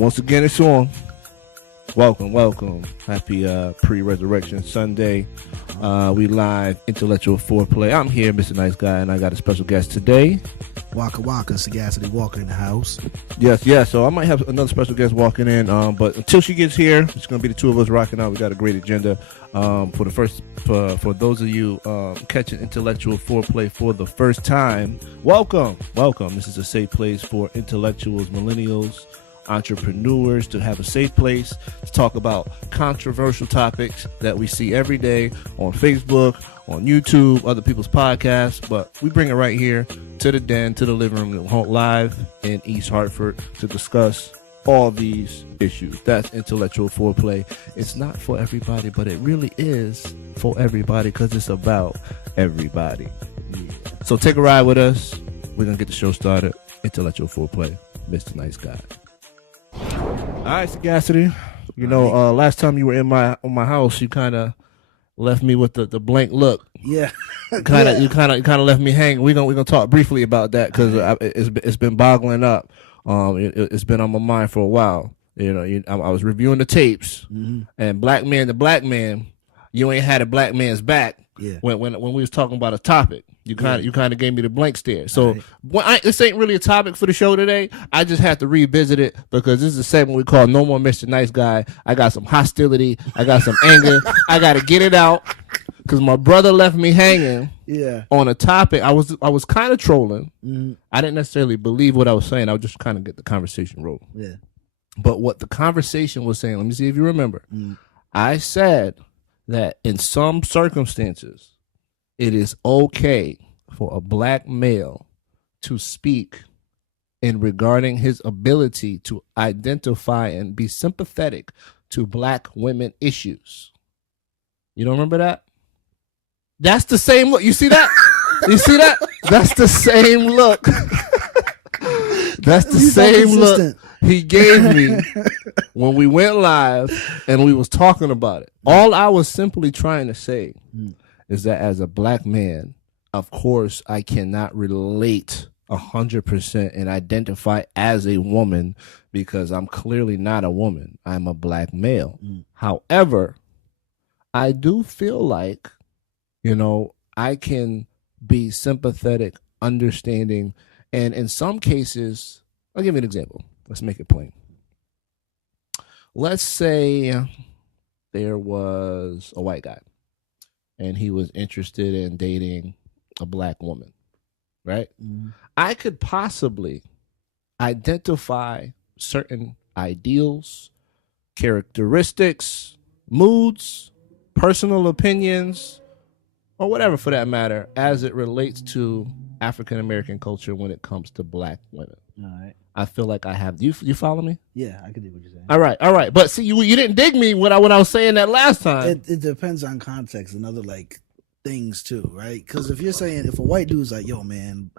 Once again, it's on. Welcome. Happy pre-resurrection Sunday. We live intellectual foreplay. I'm here, Mr. Nice Guy, and I got a special guest today. Waka, Sagacity Walker in the house. Yes. So I might have another special guest walking in, but until she gets here, it's going to be the two of us rocking out. We got a great agenda. For those of you catching intellectual foreplay for the first time, welcome. This is a safe place for intellectuals, millennials, entrepreneurs to have a safe place to talk about controversial topics that we see every day on Facebook, on YouTube, other people's podcasts, but we bring it right here to the den, to the living room, live in East Hartford to discuss all these issues. That's intellectual foreplay. It's not for everybody, but it really is for everybody because it's about everybody. So take a ride with us. We're going to get the show started. Intellectual foreplay, Mr. Nice Guy. All right, Sagacity. You know, last time you were in my house, you kind of left me with the blank look. Yeah, You kind of left me hanging. We're gonna talk briefly about that because it's been boggling up. It's been on my mind for a while. You know, I was reviewing the tapes, and black man, you ain't had a black man's back. Yeah. When we was talking about a topic, you kind of gave me the blank stare. So this ain't really a topic for the show today. I just have to revisit it because this is a segment we call No More Mr. Nice Guy. I got some hostility. I got some anger. I got to get it out because my brother left me hanging. Yeah. On a topic, I was kind of trolling. I didn't necessarily believe what I was saying. I was just kind of get the conversation rolling. Yeah. But what the conversation was saying, let me see if you remember. I said that in some circumstances, it is okay for a black male to speak in regarding his ability to identify and be sympathetic to black women issues. You don't remember that? That's the same look. You see that? You see that? That's the same look. That's the same look he gave me when we went live and we was talking about it. All I was simply trying to say is that as a black man, of course, I cannot relate 100% and identify as a woman because I'm clearly not a woman. I'm a black male. However, I do feel like, you know, I can be sympathetic, understanding, and in some cases, I'll give you an example. Let's make it plain. Let's say there was a white guy and he was interested in dating a black woman, right? I could possibly identify certain ideals, characteristics, moods, personal opinions, or whatever for that matter, as it relates to African American culture when it comes to black women. All right. I feel like I have. You follow me? Yeah, I can do what you're saying. All right. But see, you didn't dig me when I was saying that last time. It depends on context and other like things too, right? Because if you're saying if a white dude's like, yo, man,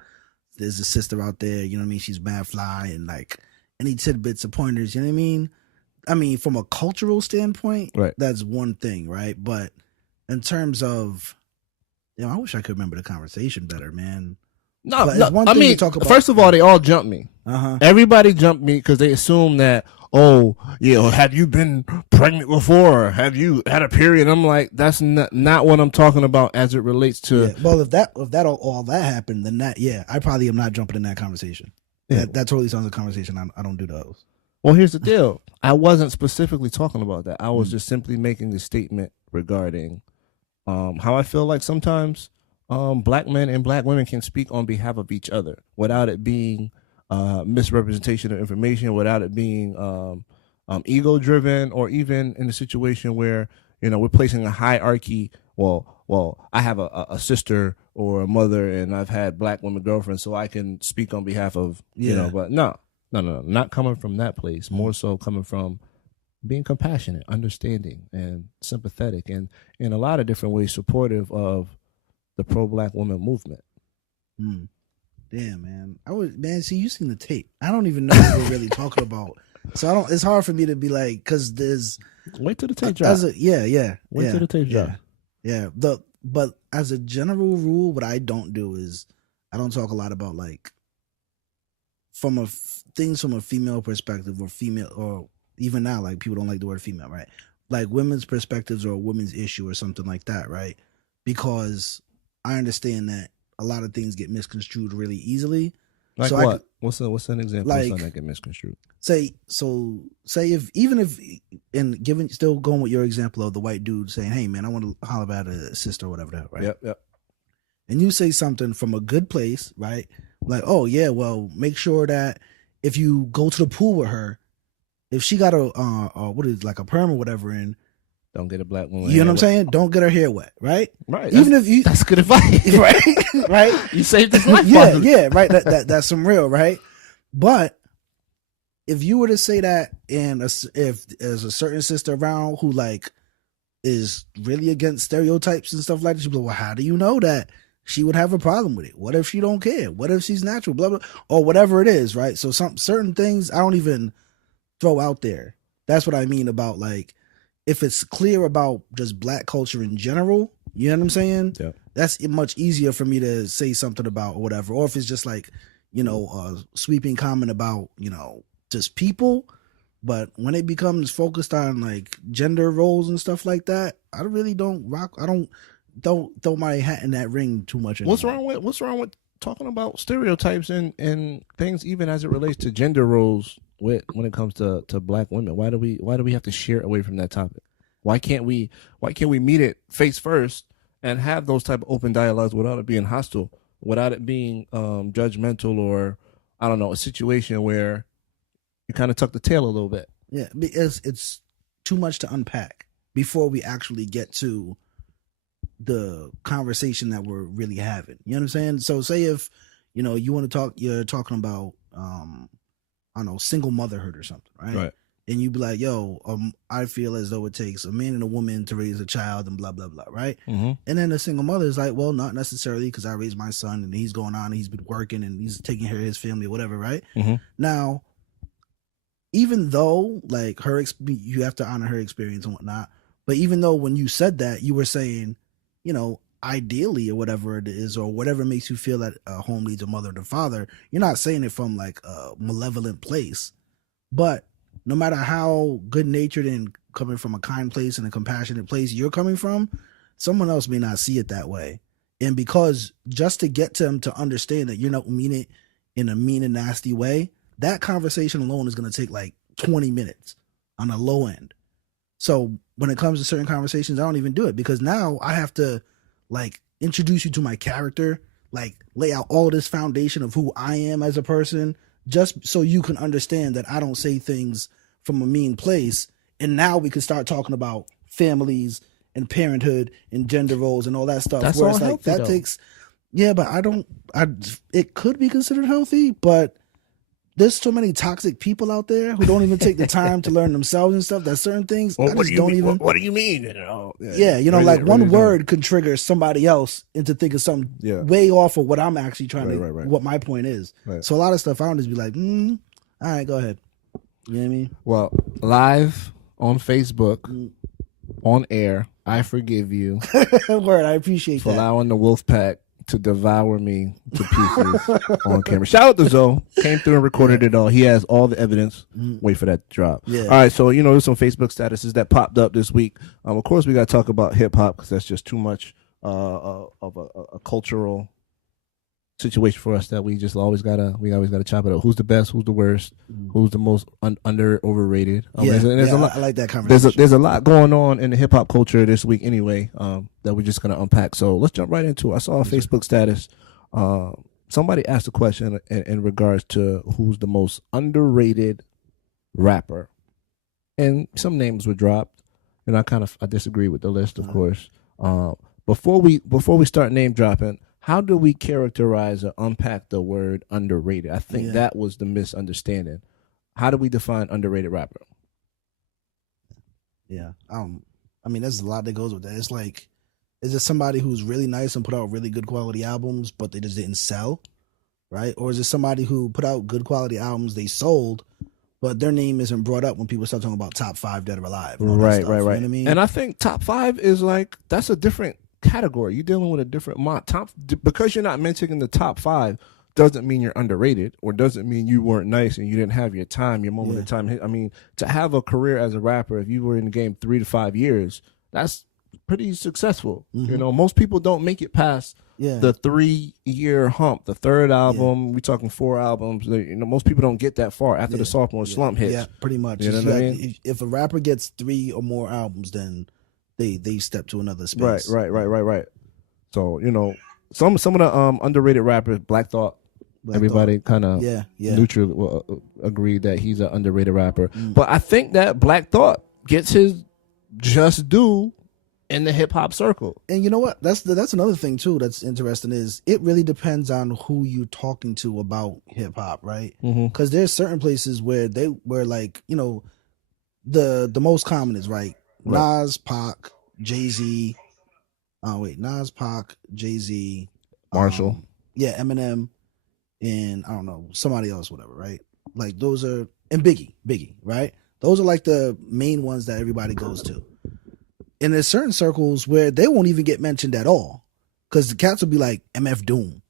there's a sister out there, you know what I mean? She's mad fly and like any tidbits or pointers, you know what I mean? I mean, from a cultural standpoint, right, that's one thing, right? But in terms of, you know, I wish I could remember the conversation better, man. No. I mean, first of all, they all jumped me. Everybody jumped me because they assume that, oh, yeah, have you been pregnant before? Or have you had a period? I'm like, that's not what I'm talking about as it relates to. Yeah. Well, if all that happened, then I probably am not jumping in that conversation. Yeah. That totally sounds like a conversation. I don't do those. Well, here's the deal. I wasn't specifically talking about that. I was just simply making a statement regarding how I feel like sometimes black men and black women can speak on behalf of each other without it being misrepresentation of information, without it being ego driven, or even in a situation where, you know, we're placing a hierarchy. Well, I have a sister or a mother and I've had black women girlfriends, so I can speak on behalf of, you know, but no, not coming from that place, more so coming from being compassionate, understanding, and sympathetic, and in a lot of different ways supportive of the pro-black woman movement. Damn, man. See, you seen the tape. I don't even know what we're really talking about. So it's hard for me to be like, because there's. Wait till the tape drop. Wait till the tape drop. Yeah. But as a general rule, what I don't do is I don't talk a lot about like things from a female perspective, or even now, like people don't like the word female, right? Like women's perspectives or a women's issue or something like that, right? Because I understand that a lot of things get misconstrued really easily. Like so what? What's an example like, of something that get misconstrued? Say if still going with your example of the white dude saying, "Hey man, I want to holler at a sister or whatever," right? Yep. And you say something from a good place, right? Like, oh yeah, well, make sure that if you go to the pool with her, if she got like a perm or whatever in, don't get a black woman. You know what I'm saying? Don't get her hair wet, right? Right. Even if you, that's good advice, right? Right. You saved his life. Yeah, right. That's some real, right? But if you were to say that, and if there's a certain sister around who like is really against stereotypes and stuff like that, she'd be like, well, how do you know that she would have a problem with it? What if she don't care? What if she's natural? Blah blah, or whatever it is, right? So some certain things I don't even throw out there. That's what I mean about like, if it's clear about just black culture in general, you know what I'm saying? Yeah. That's much easier for me to say something about or whatever. Or if it's just like, a sweeping comment about, just people. But when it becomes focused on like gender roles and stuff like that, I really don't throw my hat in that ring too much anymore. What's wrong with talking about stereotypes and things, even as it relates to gender roles when it comes to black women? Why do we have to sheer away from that topic? Why can't we meet it face first and have those type of open dialogues without it being hostile, without it being judgmental, or I don't know, a situation where you kind of tuck the tail a little bit? Yeah, because it's too much to unpack before we actually get to the conversation that we're really having. You know what I'm saying? So say if, you want to talk, you're talking about, I don't know, single motherhood or something, right? Right. And you be like, yo, I feel as though it takes a man and a woman to raise a child and blah, blah, blah, right? Mm-hmm. And then the single mother is like, well, not necessarily, because I raised my son and he's going on and he's been working and he's taking care of his family or whatever, right? Mm-hmm. Now, even though like you have to honor her experience and whatnot, but even though when you said that, you were saying, ideally or whatever it is, or whatever makes you feel that a home needs a mother and a father, you're not saying it from like a malevolent place. But no matter how good natured and coming from a kind place and a compassionate place you're coming from, someone else may not see it that way. And because just to get them to understand that you're not mean it in a mean and nasty way, that conversation alone is going to take like 20 minutes on a low end. So when it comes to certain conversations, I don't even do it, because now I have to like introduce you to my character, like lay out all this foundation of who I am as a person, just so you can understand that I don't say things from a mean place. And now we can start talking about families and parenthood and gender roles and all that stuff. That's where all it's like healthy, that though. takes, yeah, but it could be considered healthy, but there's so many toxic people out there who don't even take the time to learn themselves and stuff. That certain things Well, I just don't even. What do you mean? Yeah, like one word could trigger somebody else into thinking something way off of what I'm actually trying what my point is. Right. So a lot of stuff I would just be like, all right, go ahead. You know what I mean? Well, live on Facebook, on air, I forgive you Word, I appreciate for that. allowing the wolf pack to devour me to pieces on camera. Shout out to Zoe. Came through and recorded it all. He has all the evidence. Wait for that to drop. Yeah. All right, so there's some Facebook statuses that popped up this week. Of course, we got to talk about hip hop, because that's just too much of a cultural situation for us that we always gotta chop it up. Who's the best? Who's the worst? Who's the most overrated? There's a lot. I like that conversation. There's a lot going on in the hip hop culture this week anyway, that we're just gonna unpack. So let's jump right into it. I saw a Facebook status. Somebody asked a question in regards to who's the most underrated rapper, and some names were dropped, and I disagree with the list, of course. Before we start name dropping, how do we characterize or unpack the word underrated? I think that was the misunderstanding. How do we define underrated rapper? Yeah. I mean, there's a lot that goes with that. It's like, is it somebody who's really nice and put out really good quality albums, but they just didn't sell, right? Or is it somebody who put out good quality albums, they sold, but their name isn't brought up when people start talking about top 5 dead or alive? Right. You know what I mean? And I think top 5 is like, that's a different category. You're dealing with a different because you're not mentioning the top 5. doesn't mean you're underrated, or doesn't mean you weren't nice and you didn't have your time, your moment Yeah. of time. I mean, to have a career as a rapper, if you were in the game 3 to 5 years, that's pretty successful. You know, most people don't make it past the 3-year hump. The third album, we talking 4 albums. You know, most people don't get that far after the sophomore slump hits. Yeah, pretty much. You know what I mean? If a rapper gets 3 or more albums, then they step to another space. Right. So, you know, some of the underrated rappers, Black Thought, everybody kind of neutral will agree that he's an underrated rapper. But I think that Black Thought gets his just due in the hip hop circle. And you know what? That's another thing too that's interesting, is it really depends on who you're talking to about hip hop, right? Because there's certain places where like, you know, the most common is Nas, Pac, Jay-Z. Nas, Pac, Jay-Z, Marshall. Eminem, and I don't know, somebody else, whatever, right? Like those are, and Biggie, right? Those are like the main ones that everybody goes to. And there's certain circles where they won't even get mentioned at all, because the cats will be like MF Doom,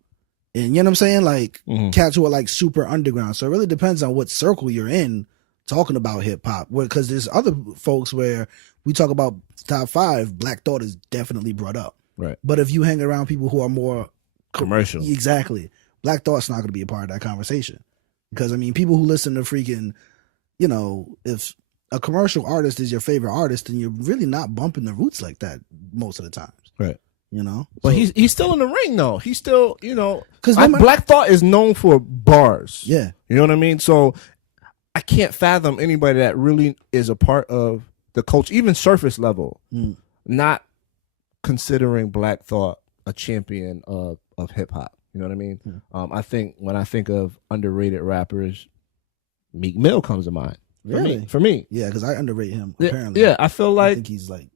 and you know what I'm saying, like cats who are like super underground. So it really depends on what circle you're in talking about hip hop. Because there's other folks where we talk about top 5, Black Thought is definitely brought up. Right. But if you hang around people who are more commercial, exactly, Black Thought's not going to be a part of that conversation. Because I mean, people who listen to freaking, you know, if a commercial artist is your favorite artist, then you're really not bumping the roots like that most of the times. Right. You know? But so, he's still in the ring though. He's still, you know, because Black Thought is known for bars. Yeah. You know what I mean? So I can't fathom anybody that really is a part of the culture, even surface level, not considering Black Thought a champion of hip hop. You know what I mean? I think when I think of underrated rappers, Meek Mill comes to mind. Really? For me. Yeah, because I underrate him, apparently. Yeah, I feel like... I think he's like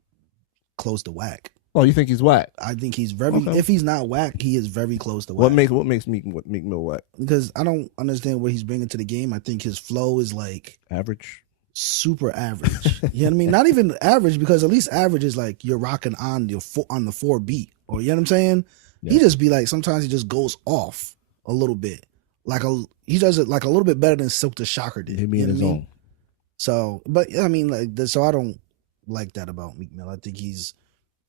close to whack. Oh, you think he's whack? I think he's very... Okay. If he's not whack, he is very close to whack. What makes Meek Mill whack? Because I don't understand what he's bringing to the game. I think his flow is like... average? Super average. You know what I mean? Not even average, because at least average is like you're rocking on the 4 beat. Or you know what I'm saying? Yeah. He just be like, sometimes he just goes off a little bit. He does it like a little bit better than Silk the Shocker did. He be in his own. So, but I mean, like, so I don't like that about Meek Mill. I think he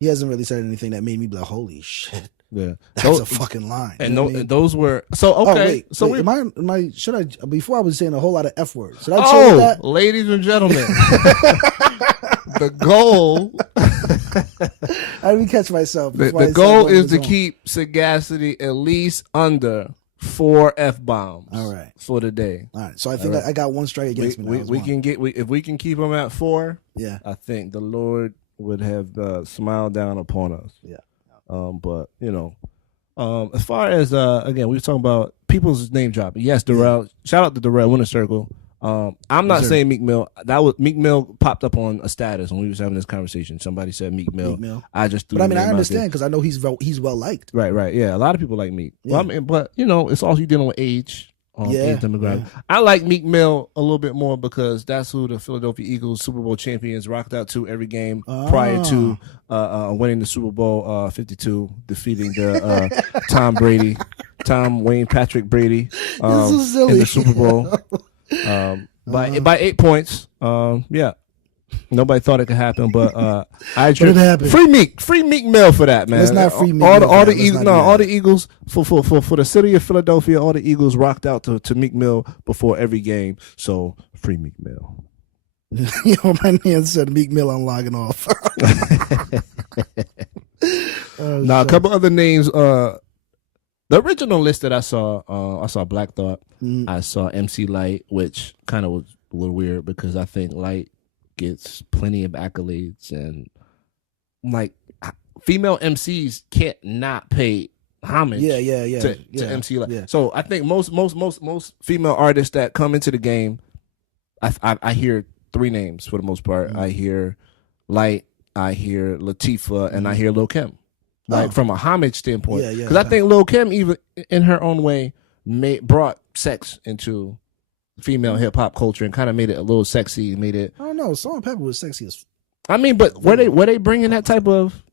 hasn't really said anything that made me be like, holy shit. Yeah. That's a fucking line. And those were, so, okay. Am I, should I, before I was saying a whole lot of F words, should I change that? Ladies and gentlemen, the goal. I didn't catch myself. The goal is to keep Sagacity at least under 4 F-bombs. All right. For the day. All right. So I think I got one strike against me. If we can keep him at 4, yeah, I think the Lord would have smiled down upon us. Yeah. But you know, as far as again, we were talking about people's name dropping. Yes, Darrell. Yeah. Shout out to Darrell, Winter Circle. I'm not saying Meek Mill. Meek Mill popped up on a status when we was having this conversation. Somebody said Meek Mill. I just threw. But I mean, I understand, because I know he's well liked. Right. Yeah, a lot of people like Meek. Yeah. Well, I mean, but you know, it's also dealing with age. Age demographic. Yeah. I like Meek Mill a little bit more because that's who the Philadelphia Eagles Super Bowl champions rocked out to every game prior to winning the Super Bowl 52, defeating the Tom Wayne Patrick Brady in the Super Bowl by 8 points. Yeah. Nobody thought it could happen, but it happened. Free Meek Mill for that, man. Let's not free Meek all Mill. All the Eagles, all the Eagles for the city of Philadelphia. All the Eagles rocked out to Meek Mill before every game. So free Meek Mill. My man said Meek Mill, I'm logging off. Now a couple other names. The original list that I saw Black Thought. I saw MC Light, which kind of was a little weird because I think Light gets plenty of accolades, and like female MCs can't not pay homage to MC Light. Yeah. So I think most female artists that come into the game, I hear 3 names for the most part. I hear Light, I hear Latifah, and I hear Lil' Kim. Like from a homage standpoint. Because I think Lil' Kim, even in her own way, brought sex into female hip hop culture and kind of made it a little sexy. Made it. I don't know. Salt and Pepper was sexy as. I mean, but were they bringing that type of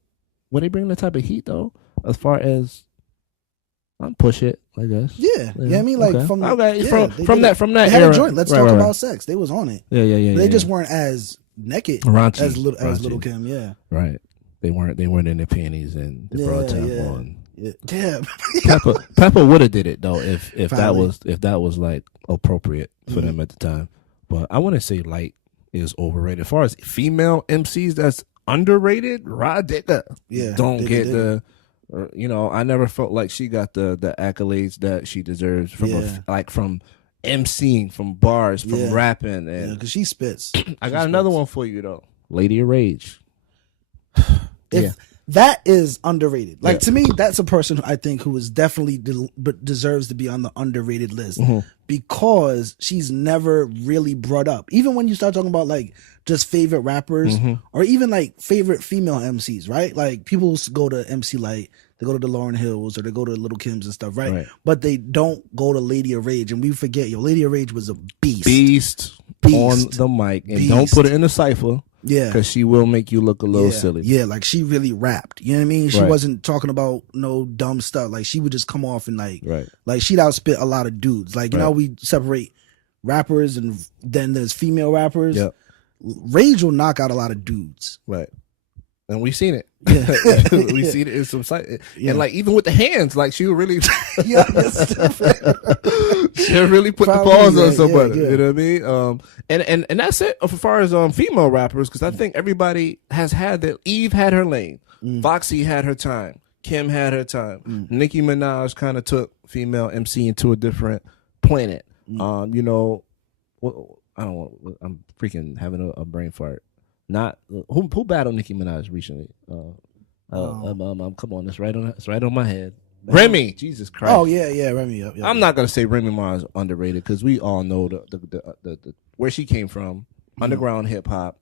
heat though? As far as I'll push it, I guess. Yeah, yeah. I mean, like okay. from the, okay. yeah, from that they had era. a joint. Let's talk about sex. They was on it. Yeah. But they just weren't as naked Raunchy, as Little Kim. Yeah, right. They weren't in their panties and the broad top on. Yeah. Pepper would have did it though if Probably. that was like appropriate for them at the time. But I wouldn't say Light is overrated. As far as female MCs that's underrated, Rod Digger. Yeah, Don't get the. I never felt like she got the accolades that she deserves from from MCing, from bars, from rapping, and because she spits. I got another one for you though, Lady of Rage. That is underrated. Like to me, that's a person I think who is definitely deserves to be on the underrated list because she's never really brought up. Even when you start talking about like just favorite rappers or even like favorite female MCs, right? Like people go to MC Light, they go to the Lauryn Hills or they go to Little Kims and stuff, right? But they don't go to Lady of Rage, and we forget, Lady of Rage was a beast on the mic, and don't put it in the cipher. Yeah, because she will make you look a little silly. Yeah, like she really rapped. You know what I mean? She wasn't talking about no dumb stuff. Like she would just come off and like she'd outspit a lot of dudes. Like you know, we separate rappers and then there's female rappers. Yep. Rage will knock out a lot of dudes. Right. And we've seen it. Yeah. We've seen it in some sites. Yeah. And like even with the hands, like she would really she'll really put the paws on somebody. You know what I mean? And that's it as far as female rappers, because I think everybody has had that. Eve had her lane. Foxy had her time. Kim had her time. Nicki Minaj kind of took female MC into a different planet. I don't want. I'm freaking having a brain fart. Not who battled Nicki Minaj recently? Come on, it's right on my head. Remy, Jesus Christ! Oh yeah, Remy. I'm not gonna say Remy Ma is underrated because we all know the where she came from, underground hip hop,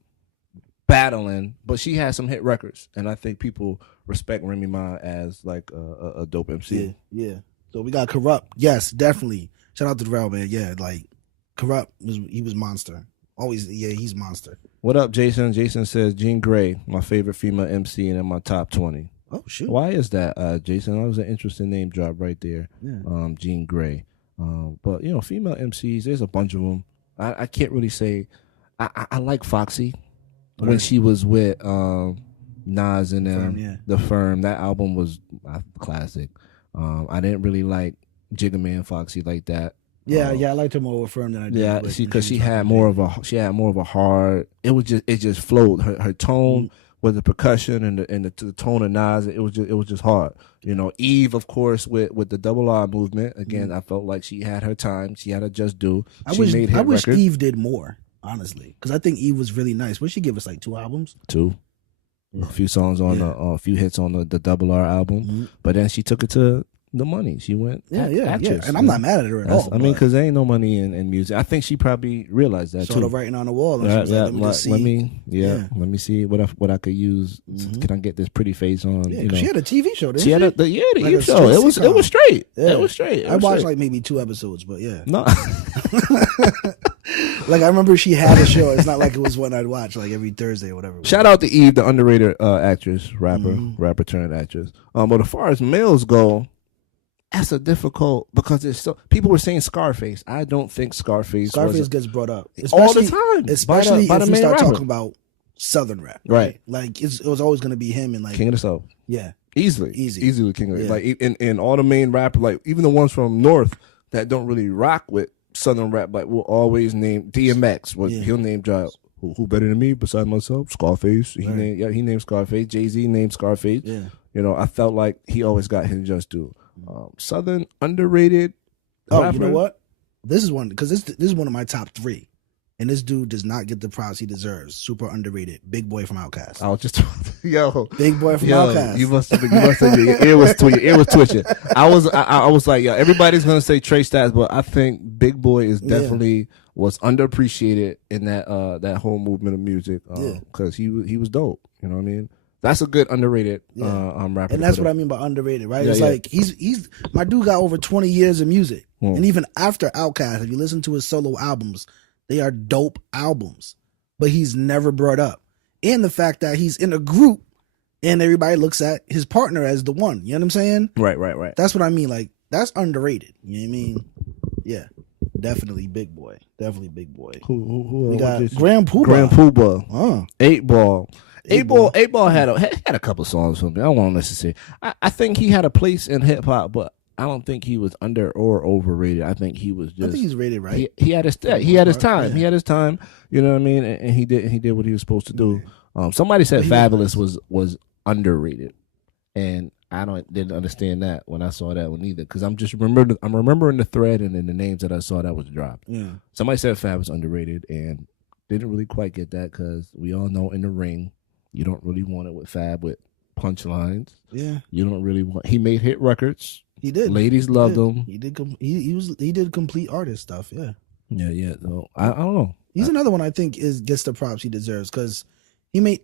battling, but she has some hit records, and I think people respect Remy Ma as like a dope MC. Yeah. So we got Corrupt. Yes, definitely. Shout out to the Rail man. Yeah, like Corrupt he was monster. Always, he's monster. What up, Jason? Jason says Jean Grey, my favorite female MC, and in my top 20. Oh shoot! Why is that, Jason? That was an interesting name drop right there. Yeah. Jean Grey. But female MCs, there's a bunch of them. I can't really say. I like Foxy when she was with Nas and them. The Firm. That album was a classic. I didn't really like Jigga Man Foxy like that. I liked her more with Firm than I did. Yeah, because she had more of a hard. It just flowed. Her tone with the percussion and the tone of Nas. It was just hard. Eve, of course, with the Double R movement. Again, I felt like she had her time. She had her just due. I wish Eve did more, honestly, because I think Eve was really nice. Would she give us like 2 albums? 2. Yeah. A few songs on a few hits on the Double R album, but then she took it to the money. She went actress. And I'm not mad at her at all. I mean, because there ain't no money in music. I think she probably realized that sort of writing on the wall. And let me see what I could use. Can I get this pretty face on? Yeah, she had a TV show. She had the Eve show. It was straight. Yeah. It was straight. I watched like maybe 2 episodes, but yeah. No. Like I remember she had a show. It's not like it was one I'd watch like every Thursday or whatever. Shout out to Eve, the underrated actress, rapper turned actress. But as far as males go, that's a difficult, because it's so people were saying Scarface. I don't think Scarface gets brought up all the time, especially if we start talking about Southern rap, right? Like it was always going to be him and like King of the South. Yeah, easily King of the like in all the main rappers, like even the ones from North that don't really rock with Southern rap, like will always name DMX. He'll name drop. Who better than me besides myself? Scarface. He named Scarface. Jay-Z named Scarface. Yeah, I felt like he always got his just due. Southern underrated. Rapper. You know what? This is one because this is one of my top 3, and this dude does not get the props he deserves. Super underrated. Big Boy from Outkast. I was just Big Boy from Outkast. You must have your ear was twitching. I was like, everybody's gonna say Trey Stats, but I think Big Boy is definitely was underappreciated in that whole movement of music because he was dope. You know what I mean? That's a good underrated rapper. And that's what I mean by underrated, right? It's like he's my dude got over 20 years of music. And even after Outkast, if you listen to his solo albums, they are dope albums. But he's never brought up. And the fact that he's in a group and everybody looks at his partner as the one. You know what I'm saying? Right. That's what I mean. Like that's underrated. You know what I mean? Yeah, definitely big boy. Definitely big boy. Who We got Grand Poobah. Grand Poobah. 8Ball. 8Ball. 8Ball had a couple songs for me. I won't necessarily. I think he had a place in hip hop, but I don't think he was under or overrated. I think he was just. I think he's rated right. He had his he had his time. Yeah. He had his time. You know what I mean? And he did what he was supposed to do. Somebody said Fabulous was underrated, and I didn't understand that when I saw that one either. Because I'm remembering the thread and then the names that I saw that was dropped. Yeah. Somebody said Fab was underrated, and didn't really quite get that because we all know in the ring you don't really want it with Fab with punchlines. Yeah. You don't really want. He made hit records. He did. Ladies loved him. He did. He did complete artist stuff. Yeah. Yeah. So I don't know. He's another one I think gets the props he deserves because he made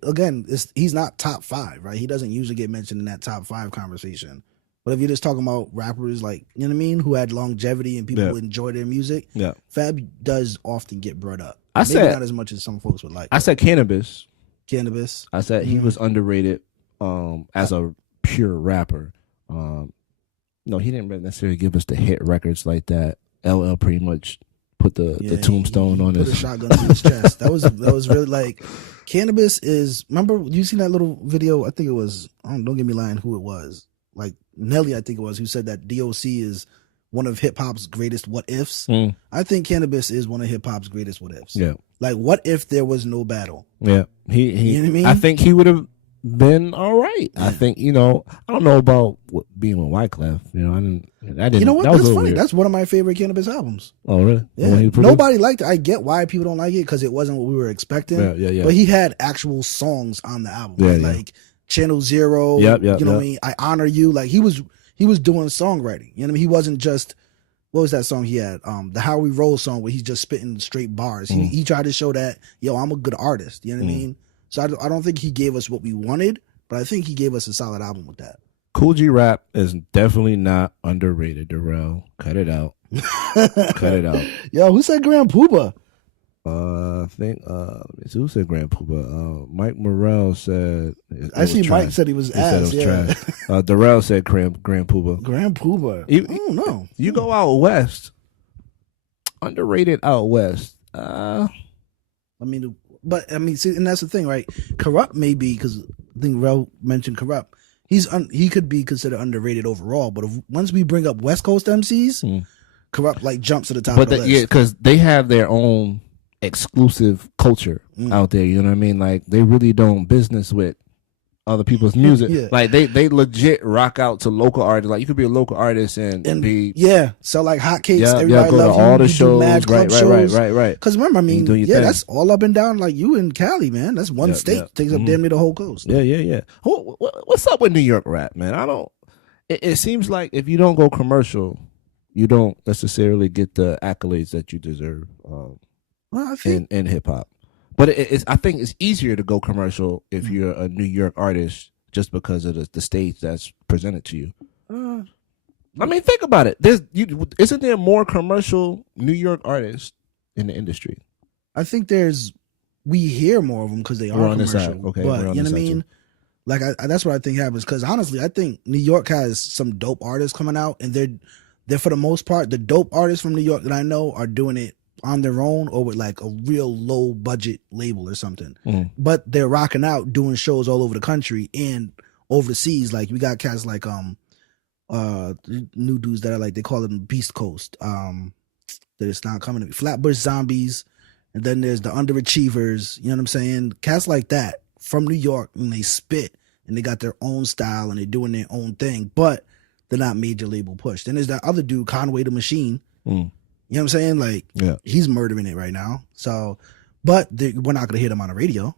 he's not top 5, right? He doesn't usually get mentioned in that top 5 conversation. But if you're just talking about rappers like, you know what I mean, who had longevity and people who enjoy their music, Fab does often get brought up. Maybe not as much as some folks would like. I said Cannabis. I said he was underrated as a pure rapper. No, he didn't necessarily give us the hit records like that. LL pretty much put the tombstone on his. Put a shotgun to his chest. That was really like Cannabis is. Remember you seen that little video? I think it was. Don't get me lying. Who it was? Like Nelly, I think it was. Who said that DOC is one of hip hop's greatest what ifs? I think Cannabis is one of hip hop's greatest what ifs. Yeah. Like what if there was no battle? Yeah. He. You know what I mean? I think he would have been all right. Yeah. I think I don't know about being with Wyclef. I didn't. You know what? That That's was funny. weird. That's one of my favorite Cannabis albums. Oh really? Yeah. Nobody liked it. I get why people don't like it because it wasn't what we were expecting. Yeah. But he had actual songs on the album, right? Like Channel Zero. Yep. You know what I mean? I Honor You. Like he was doing songwriting. You know what I mean? He wasn't just. What was that song he had? The How We Roll song where he's just spitting straight bars. He tried to show that I'm a good artist. You know what I mean? So I don't think he gave us what we wanted. But I think he gave us a solid album with that. Cool G Rap is definitely not underrated, Darrell. Cut it out. Cut it out. Yo, who said Grand Poobah? I think who said Grand Poobah? Mike Morrell said. I see Mike said he was ass. Said it was trash. Darrell said Grand Poobah. Grand Poobah. I don't know. You go out west. Underrated out west. See, and that's the thing, right? Corrupt may be because I think Rel mentioned Corrupt. He could be considered underrated overall, but once we bring up West Coast MCs, Corrupt like jumps to the top of the list. Yeah, because they have their own exclusive culture out there. You know what I mean? Like they really don't business with other people's music. Like they legit rock out to local artists. Like you could be a local artist and be sell like hotcakes. Everybody go loves to all you. the You shows. Mad club shows. Right. Because remember, I mean, that's all up and down. Like you in Cali, man. That's one state takes up damn near the whole coast. Yeah. What's up with New York rap, man? I don't. It seems like if you don't go commercial, you don't necessarily get the accolades that you deserve. I think in hip hop. But I think it's easier to go commercial if you're a New York artist just because of the stage that's presented to you. I mean, think about it. Isn't there more commercial New York artists in the industry? I think we hear more of them because they are commercial. Okay, but you know what I mean? Like that's what I think happens. Because honestly, I think New York has some dope artists coming out, and they're for the most part the dope artists from New York that I know are doing it on their own or with like a real low budget label or something. But they're rocking out doing shows all over the country and overseas. Like we got cats like new dudes that are like, they call them Beast Coast. That it's not coming to me. Flatbush Zombies. And then there's the Underachievers. You know what I'm saying? Cats like that from New York, and they spit and they got their own style and they're doing their own thing, but they're not major label pushed. Then there's that other dude, Conway the Machine. You know what I'm saying? Like, he's murdering it right now. So, but we're not going to hit him on the radio.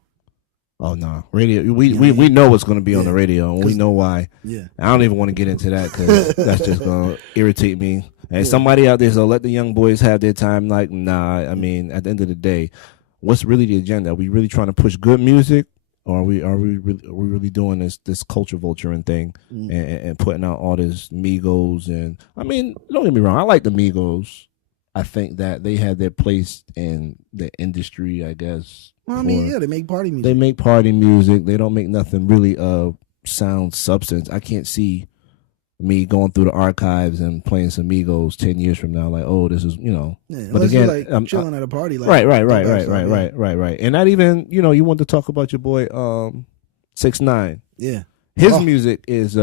Oh, no. Radio. We know what's going to be on the radio, and we know why. Yeah. I don't even want to get into that because that's just going to irritate me. And somebody out there, so let the young boys have their time. Like, nah, I mean, at the end of the day, what's really the agenda? Are we really trying to push good music? Or are we really doing this culture vulturing thing and putting out all this Migos? And I mean, don't get me wrong, I like the Migos. I think that they had their place in the industry, I guess. Well, I mean, they make party music. They make party music. They don't make nothing really of sound substance. I can't see me going through the archives and playing some Migos 10 years from now, like, oh, this is, Yeah, but unless again, you're like chilling at a party, like right. And not even, you want to talk about your boy 6ix9ine. Yeah, His music is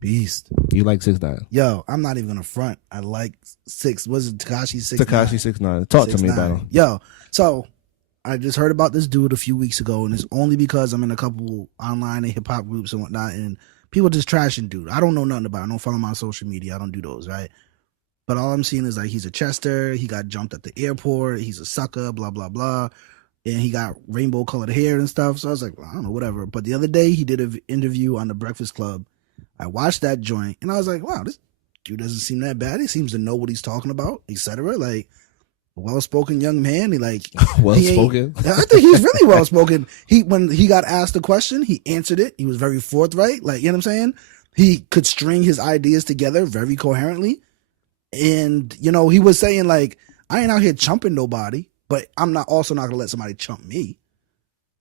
beast. You like 6ix9ine? Yo, I'm not even gonna front. I like was it Tekashi 6ix9ine? Tekashi 6ix9ine. Talk to me about him. Yo, so I just heard about this dude a few weeks ago, and it's only because I'm in a couple online and hip hop groups and whatnot, and people just trashing dude. I don't know nothing about it. I don't follow him on social media. I don't do those, right? But all I'm seeing is like he's a Chester. He got jumped at the airport. He's a sucker, blah, blah, blah. And he got rainbow colored hair and stuff. So I was like, well, I don't know, whatever. But the other day he did an interview on the Breakfast Club. I watched that joint and I was like, wow, this dude doesn't seem that bad. He seems to know what he's talking about, etc. Like, well-spoken young man. He like well-spoken. I think he's really well-spoken. When he got asked a question, he answered it. He was very forthright. Like, you know what I'm saying? He could string his ideas together very coherently. And, he was saying like, I ain't out here chumping nobody, but I'm not gonna let somebody chump me.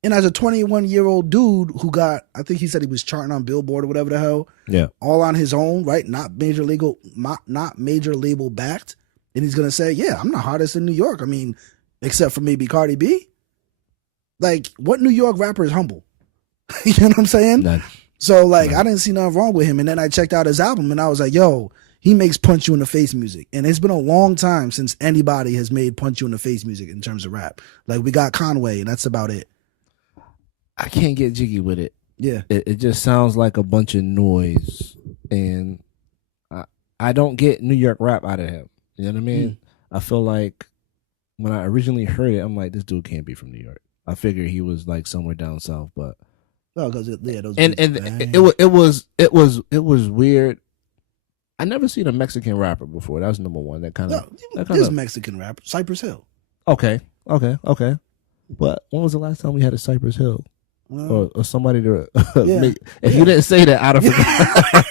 And as a 21-year-old dude who got, I think he said he was charting on Billboard or whatever the hell. Yeah. All on his own, right? Not major label backed. And he's going to say, yeah, I'm the hottest in New York. I mean, except for maybe Cardi B. Like, what New York rapper is humble? You know what I'm saying? None. So, like, I didn't see nothing wrong with him. And then I checked out his album and I was like, yo, he makes punch you in the face music. And it's been a long time since anybody has made punch you in the face music in terms of rap. Like, we got Conway and that's about it. I can't get jiggy with it. Yeah. It just sounds like a bunch of noise. And I don't get New York rap out of him. You know what I mean? I feel like when I originally heard it, I'm like, this dude can't be from New York. I figured he was like somewhere down south, but those it was weird. I never seen a Mexican rapper before. That was number one. This Mexican rapper, Cypress Hill. Okay. But when was the last time we had a Cypress Hill? Or somebody to make, if you didn't say that, I'd have forgot.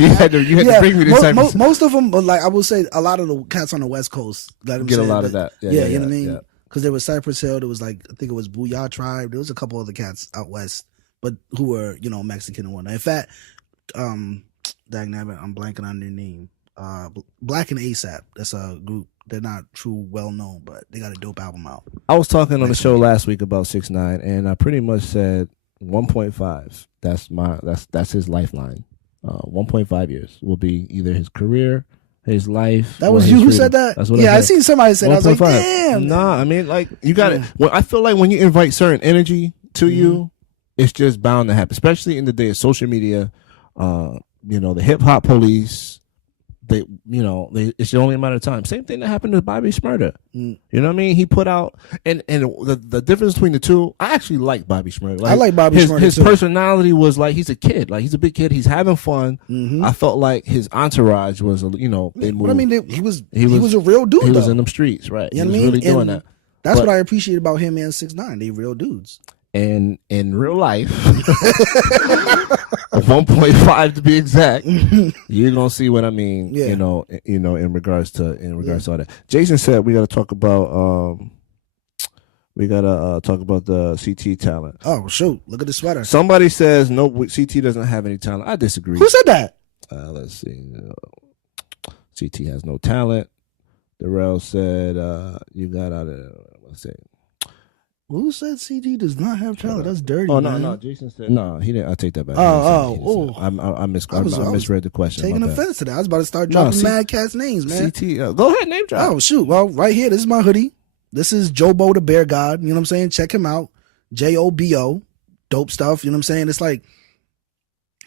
you had to bring me to Cypress. Most of them, but like I will say, a lot of the cats on the West Coast get a lot of that. You know what I mean? Because there was Cypress Hill, there was like, I think it was Booyah Tribe. There was a couple other cats out west, but who were Mexican and whatnot. In fact, dang nabbit, I'm blanking on their name. Black and ASAP. That's a group. They're not too well known, but they got a dope album out. I was talking on the show last week about 6ix9ine, and I pretty much said 1.5. That's his lifeline. 1.5 years will be either his career, his life. That was you who said that? That's what I seen somebody say that. I was like, damn. Nah, I mean, like, you got it. Well, I feel like when you invite certain energy to you, it's just bound to happen, especially in the day of social media. The hip hop police. It's only a matter of time. Same thing that happened to Bobby Shmurda. You know what I mean? He put out, and the difference between the two, I actually like Bobby Shmurda. Like, I like Bobby Shmurda His too. personality was like, he's a kid. Like, he's a big kid. He's having fun. I felt like his entourage was, they moved. But I mean, he was a real dude. He was in them streets, right? You know he what I mean? Really doing that. That's what I appreciate about him and 6ix9ine. They real dudes. And in real life, 1.5 to be exact, you're gonna see what I mean. Yeah. In regards to all that. Jason said we got to talk about the CT talent. Oh shoot! Look at the sweater. Somebody says no, CT doesn't have any talent. I disagree. Who said that? Let's see. CT has no talent. Darrell said you got out of. Let's see. Who said CT does not have talent? That's dirty. Oh man. no! Jason said no. He didn't. I take that back. I misread the question. Taking offense to that. I was about to start dropping mad cats names, man. CT. Go ahead, name drop. Oh shoot! Well, right here, this is my hoodie. This is Jobo the Bear God. You know what I'm saying? Check him out. JOBO. Dope stuff. You know what I'm saying? It's like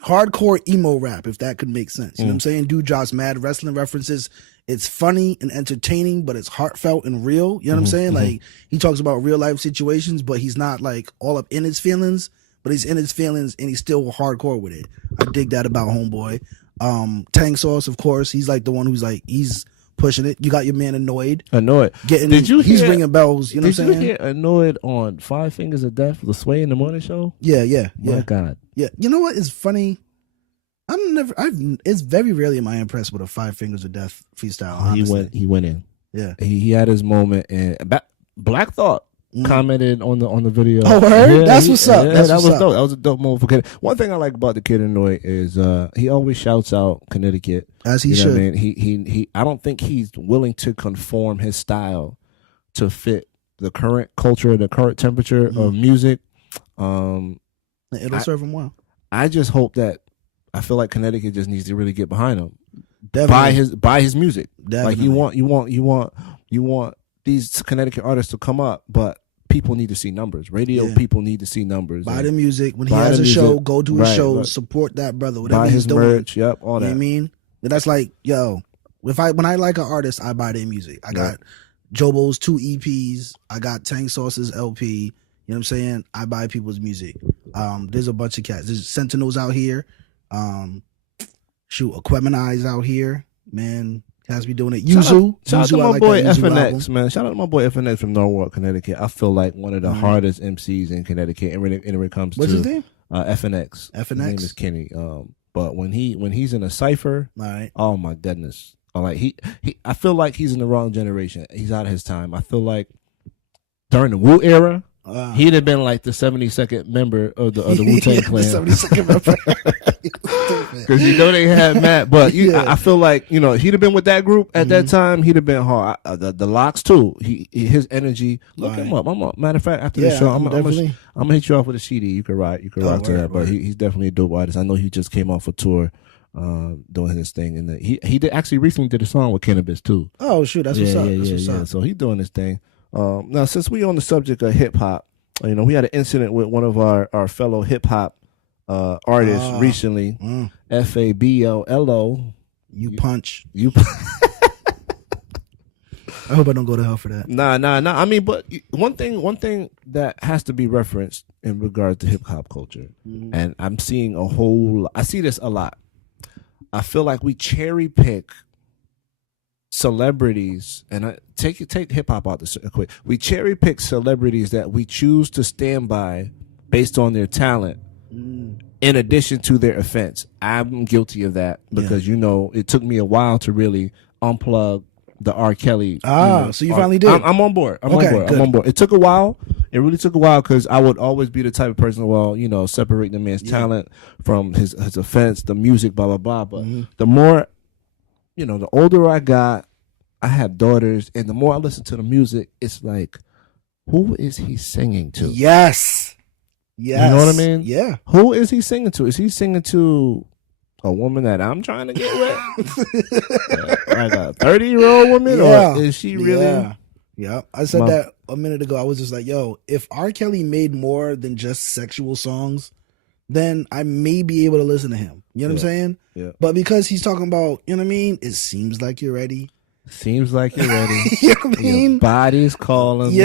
hardcore emo rap, if that could make sense. You know what I'm saying? Dude drops mad wrestling references. It's funny and entertaining, but it's heartfelt and real. You know what I'm saying? Like, he talks about real life situations, but he's not like all up in his feelings, but he's in his feelings and he's still hardcore with it. I dig that about homeboy. Tang Sauce, of course, he's like the one who's like, he's pushing it. You got your man Annoyed. He's ringing bells. You know what I'm saying? Did you hear Annoyed on 5 Fingers of Death, the Sway in the Morning Show? Yeah. My God. Yeah. You know what is funny? It's very rarely am I impressed with a 5 Fingers of Death freestyle. Honestly. He went in. Yeah. He had his moment, and Black Thought commented on the video. Oh, word? That's what's up. That's that what's was up. dope. That was a dope move for Connecticut. One thing I like about the Kid in Noy is he always shouts out Connecticut. As he you know should. what I mean? He I don't think he's willing to conform his style to fit the current culture, the current temperature of music. It'll serve him well. I just hope that I feel like Connecticut just needs to really get behind him. Definitely. Buy his music. Definitely. Like you want these Connecticut artists to come up, but people need to see numbers. Radio people need to see numbers. Buy the music. When he has a show, go to his show, support that brother, whatever buy he's his doing. merch, all that. You know what I mean? That's like, yo, when I like an artist, I buy their music. I got Jobo's 2 EPs. I got Tank Sauce's LP. You know what I'm saying? I buy people's music. There's a bunch of cats. There's Sentinels out here. Aquemini out here. Man, has be doing it. Yuzu. Shout out to my like boy that Yuzu FNX, album. man. Shout out to my boy FNX from Norwalk, Connecticut. I feel like one of the hardest MCs in Connecticut, and when it comes What's to his name? FNX. FNX. His name is Kenny. But when he's in a cipher, All right. oh my goodness. Like he I feel like he's in the wrong generation. He's out of his time. I feel like during the Wu era, he'd have been like the 72nd member of the Wu-Tang Clan. 72nd member. Because they had Matt, but I feel like he'd have been with that group at that time. He'd have been hard. The Locks too. His energy. Look him up. Matter of fact, after the show, I'm gonna hit you off with a CD. You can rock to that. But he's definitely a dope artist. I know he just came off a tour, doing his thing, and he actually recently did a song with Cannabis too. Oh shoot, that's what's up. That's what's up. So he's doing his thing. Now, since we on the subject of hip hop, we had an incident with one of our fellow hip hop artists recently. Fabolo. You punch. You. I hope I don't go to hell for that. Nah. I mean, but one thing that has to be referenced in regards to hip hop culture, and I'm seeing I see this a lot. I feel like we cherry pick celebrities, and I take hip hop out the quick. We cherry pick celebrities that we choose to stand by based on their talent, in addition to their offense. I'm guilty of that because it took me a while to really unplug the R. Kelly. So you finally did. I'm on board. I'm on board. It took a while. It really took a while because I would always be the type of person, separate the man's talent from his offense, the music, blah, blah, blah. But the more, the older I got, I have daughters, and the more I listen to the music, it's like, who is he singing to? Yes. You know what I mean? Yeah. Who is he singing to? Is he singing to a woman that I'm trying to get with? Like a 30-year-old woman? Or is she really? Yeah. I said that a minute ago. I was just like, yo, if R. Kelly made more than just sexual songs, then I may be able to listen to him. You know what I'm saying? Yeah. But because he's talking about, you know what I mean? It seems like you're ready. Seems like you're ready. You know what I mean? Your body's calling.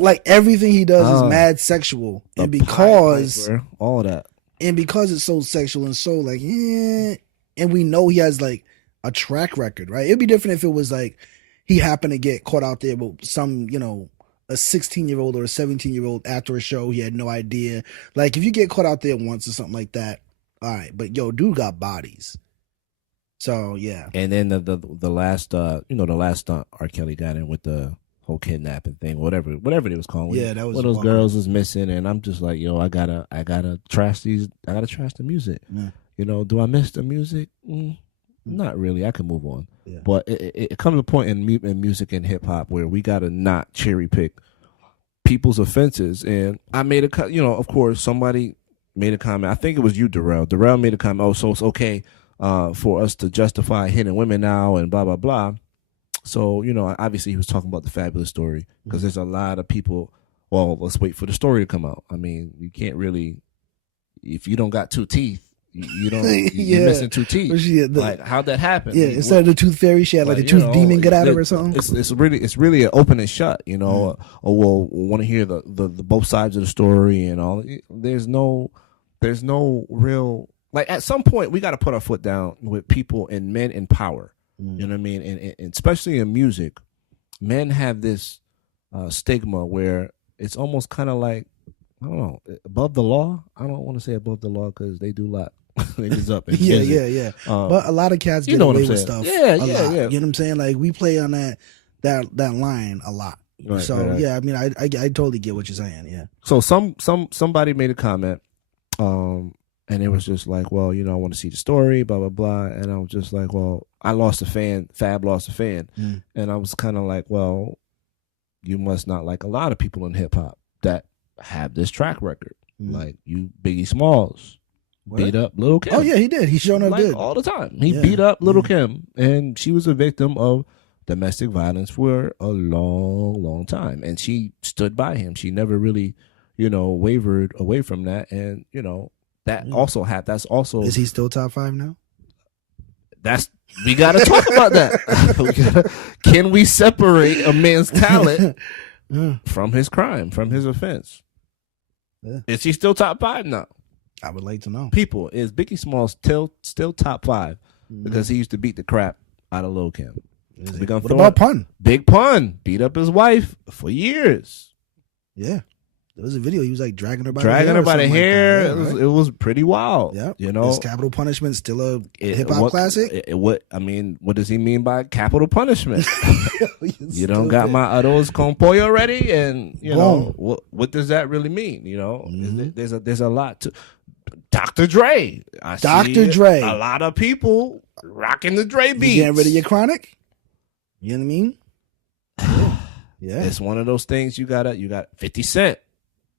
Like everything he does is mad sexual. And because all of that. And because it's so sexual and so like, and we know he has like a track record, right? It'd be different if it was like he happened to get caught out there with some, a 16-year-old or a 17-year-old after a show. He had no idea. Like if you get caught out there once or something like that, all right. But yo, dude got bodies. So yeah. And then the last the last stunt R. Kelly got in with the whole kidnapping thing, whatever it was called. Yeah, that was one of those girls was missing, and I'm just like, yo, I gotta trash the music. Yeah. Do I miss the music? Not really. I can move on. Yeah. But it comes to a point in music and hip hop where we gotta not cherry pick people's offenses. And I made of course, somebody made a comment. I think it was you, Darrell. Darrell made a comment. Oh, so it's okay for us to justify hitting women now and blah blah blah. So obviously he was talking about the Fabulous story because there's a lot of people. Well, let's wait for the story to come out. I mean, you can't really, if you don't got 2 teeth, you don't. You're missing 2 teeth. Like how'd that happen? Yeah, instead of the tooth fairy, she had like a tooth demon get at her or something. It's really an open and shut. Or we'll want to hear the both sides of the story and all. There's no real. Like at some point, we got to put our foot down with people and men in power. You know what I mean? And especially in music, men have this stigma where it's almost kind of like, I don't know, above the law. I don't want to say above the law because they do lock niggas up. Yeah. But a lot of cats get away with stuff. Yeah. You know what I'm saying? Like we play on that line a lot. Right. Yeah, I mean, I totally get what you're saying. Yeah. So somebody made a comment, and it was just like, well, I want to see the story, blah blah blah, and I was just like, well, I lost a fan, Fab lost a fan, and I was kind of like, well, you must not like a lot of people in hip hop that have this track record, like you, Biggie Smalls. Beat up Lil' Kim. Oh yeah, he did. He showing up good all the time. He beat up Lil' Kim, and she was a victim of domestic violence for a long, long time, and she stood by him. She never really, wavered away from that, and that also had. That's also. Is he still top 5 now? We got to talk about that. Can we separate a man's talent from his crime, from his offense? Yeah. Is he still top 5 now? I would like to know. People, is Biggie Smalls still top 5 because he used to beat the crap out of Lil' Kim? What about Pun? Big Pun beat up his wife for years. Yeah. There was a video. He was like dragging her by the hair. Like that. It was pretty wild. Yeah. Is Capital Punishment still a hip hop classic? What does he mean by capital punishment? You don't got my arroz con pollo ready, and what does that really mean? There's a lot to Dr. Dre. Dr. Dre. A lot of people rocking the Dre beats. You getting rid of your chronic? You know what I mean? Yeah. It's one of those things you got 50 Cent.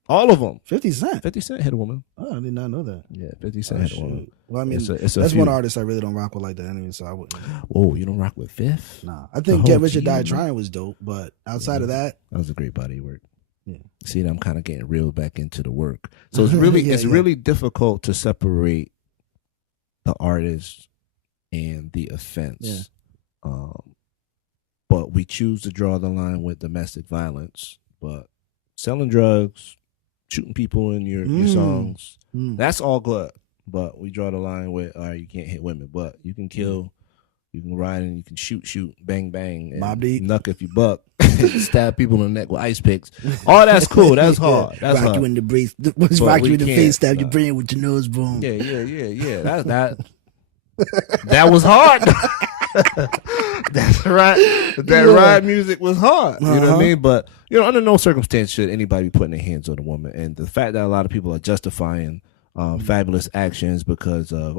All of them. 50 Cent? 50 Cent hit a woman. Oh, I did not know that. Yeah, 50 Cent hit a woman. Well, I mean, that's one artist I really don't rock with like that anyway, so I wouldn't. Oh, you don't rock with Fifth? Nah. I think Get Rich or Die Trying was dope, but outside of that. That was a great body of work. Yeah. See, I'm kind of getting reeled back into the work. So it's really really difficult to separate the artist and the offense. Yeah. But we choose to draw the line with domestic violence. But selling drugs, shooting people in your songs, that's all good. But we draw the line with, all right, you can't hit women, but you can kill, you can ride and you can shoot, bang, bang, and Mobb Deep. Knuck if you buck, stab people in the neck with ice picks. All that's cool. That's hard. That's rock hard. you in the brace. What's rock you in the face, stab your brain with your nose bone. Yeah. That was hard. That's right. That ride music was hard. You know what I mean? But under no circumstance should anybody be putting their hands on a woman. And the fact that a lot of people are justifying Fabulous actions because of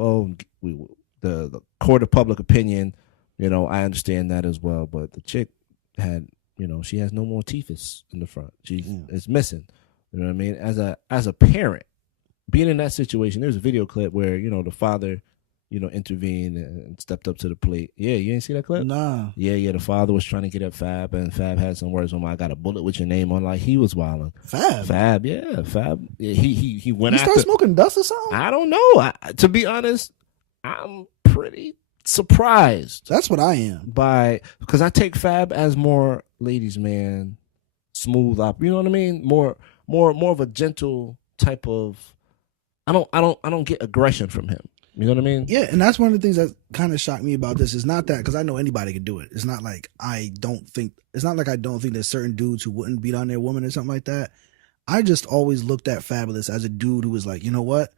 the court of public opinion, I understand that as well. But the chick had, she has no more teeth in the front. She is missing. You know what I mean? As a parent, being in that situation, there's a video clip where the father, intervened and stepped up to the plate. Yeah, you didn't see that clip? Nah. Yeah. The father was trying to get at Fab, and Fab had some words on him. I got a bullet with your name on. Like, he was wilding. Fab. Yeah, Fab. He went after. He started smoking dust or something? I don't know. To be honest, I'm pretty surprised. That's what I am. Because I take Fab as more ladies' man, smooth up. You know what I mean? More of a gentle type of. I don't get aggression from him. You know what I mean? Yeah, and that's one of the things that kind of shocked me about this. Is not that, because I know anybody could do it. It's not like I don't think there's certain dudes who wouldn't beat on their woman or something like that. I just always looked at Fabulous as a dude who was like, you know what?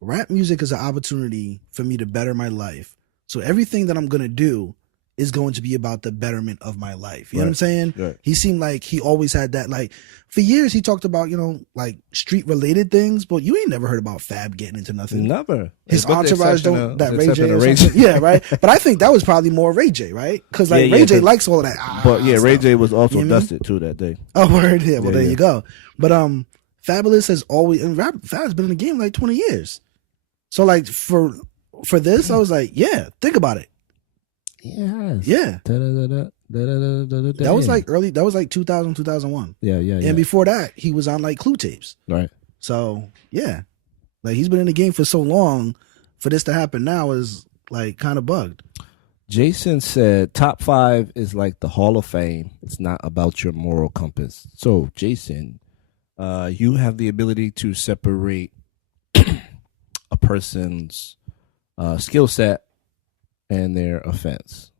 Rap music is an opportunity for me to better my life. So everything that I'm going to do is going to be about the betterment of my life. You know what I'm saying? Right. He seemed like he always had that, like, for years he talked about, like street related things, but you ain't never heard about Fab getting into nothing. Never. His entourage don't, that Ray J or something. Yeah, right? But I think that was probably more Ray J, right? Because Ray J likes all of that. But yeah, Ray J was also dusted too that day. Oh, word. Yeah, well, there you go. But Fabulous has always, and Fab's been in the game like 20 years. So like for this, I was like, yeah, think about it. Yes. Yeah. That was like early. That was like 2000, 2001. Yeah. And before that, he was on like Clue tapes. Right. So yeah, like he's been in the game for so long. For this to happen now is like kind of bugged. Jason said, "Top 5 is like the Hall of Fame. It's not about your moral compass." So Jason, you have the ability to separate a person's skill set and their offense.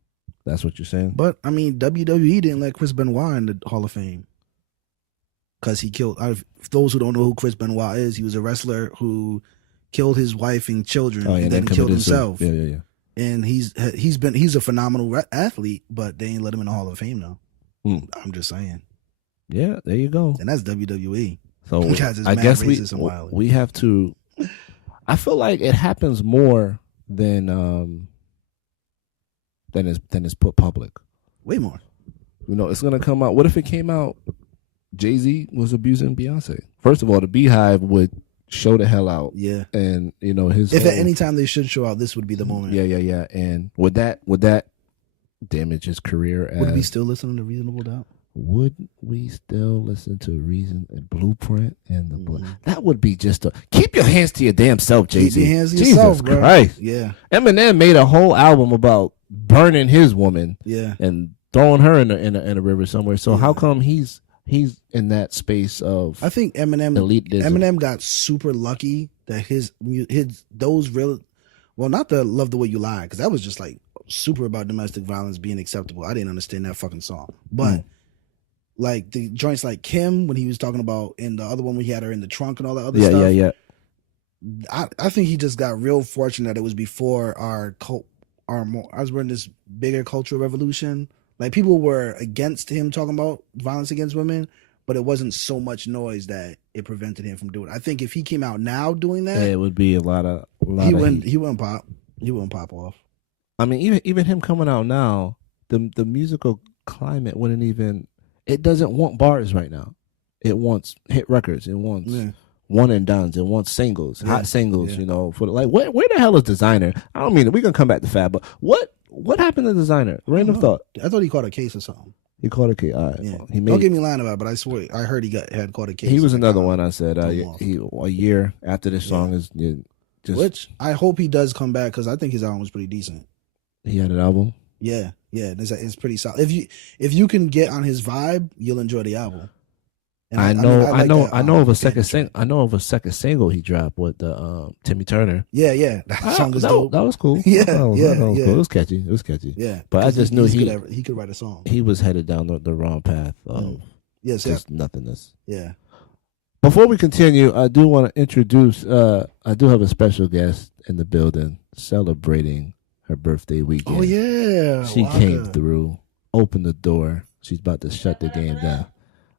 That's what you're saying? But, I mean, WWE didn't let Chris Benoit in the Hall of Fame. Because he killed, those who don't know who Chris Benoit is, he was a wrestler who killed his wife and children and then killed himself. Yeah. And he's a phenomenal athlete, but they ain't let him in the Hall of Fame now. I'm just saying. Yeah, there you go. And that's WWE. So Guys is I mad guess racist and wild. we have to. I feel like it happens more than is put public. Way more. You know, it's gonna come out. What if it came out? Jay-Z was abusing Beyonce. First of all, the Beehive would show the hell out. Yeah. And you know his. If at any time they should show out, this would be the moment. Yeah. And would that damage his career? Would we still listen to Reasonable Doubt? Would we still listen to Reason and Blueprint and the That would be just a keep your hands to your damn self, Jay-Z. Keep your hands to Jesus yourself, bro. Christ. Yeah. Eminem made a whole album about burning his woman. Yeah. And throwing her in a river somewhere. So how come he's in that space of? I think elitism. Eminem got super lucky that his those real, well, not the Love the Way You Lie, because that was just like super about domestic violence being acceptable. I didn't understand that fucking song, but like the joints like Kim when he was talking about, and the other one when he had her in the trunk and all that other stuff. Yeah. I think he just got real fortunate that it was before our more. I was in this bigger cultural revolution. Like people were against him talking about violence against women, but it wasn't so much noise that it prevented him from doing it. I think if he came out now doing that, it would be a lot of he wouldn't pop. He wouldn't pop off. I mean, even him coming out now, the musical climate wouldn't even. It doesn't want bars right now. It wants hit records. It wants one and dones. It wants singles, hot singles. You know, for where the hell is Designer? I don't mean it. We gonna come back to Fab, but what happened to Designer? Random thought. I thought he caught a case or something. He caught a case. All right. Yeah. Well, don't get me lying about it, but I swear I heard he had caught a case. He was another one. I said a year after this song is just. Which I hope he does come back because I think his album was pretty decent. He had an album. Yeah, it's pretty solid. If you can get on his vibe, you'll enjoy the album. And I know of a second single he dropped with the Timmy Turner. Yeah, that song is dope. That was cool. Yeah, cool. It was catchy. Yeah, but I just knew he could write a song. He was headed down the wrong path of just nothingness. Yeah. Before we continue, I do want to introduce. I do have a special guest in the building celebrating her birthday weekend. Oh yeah, she came through, opened the door. She's about to shut the game down.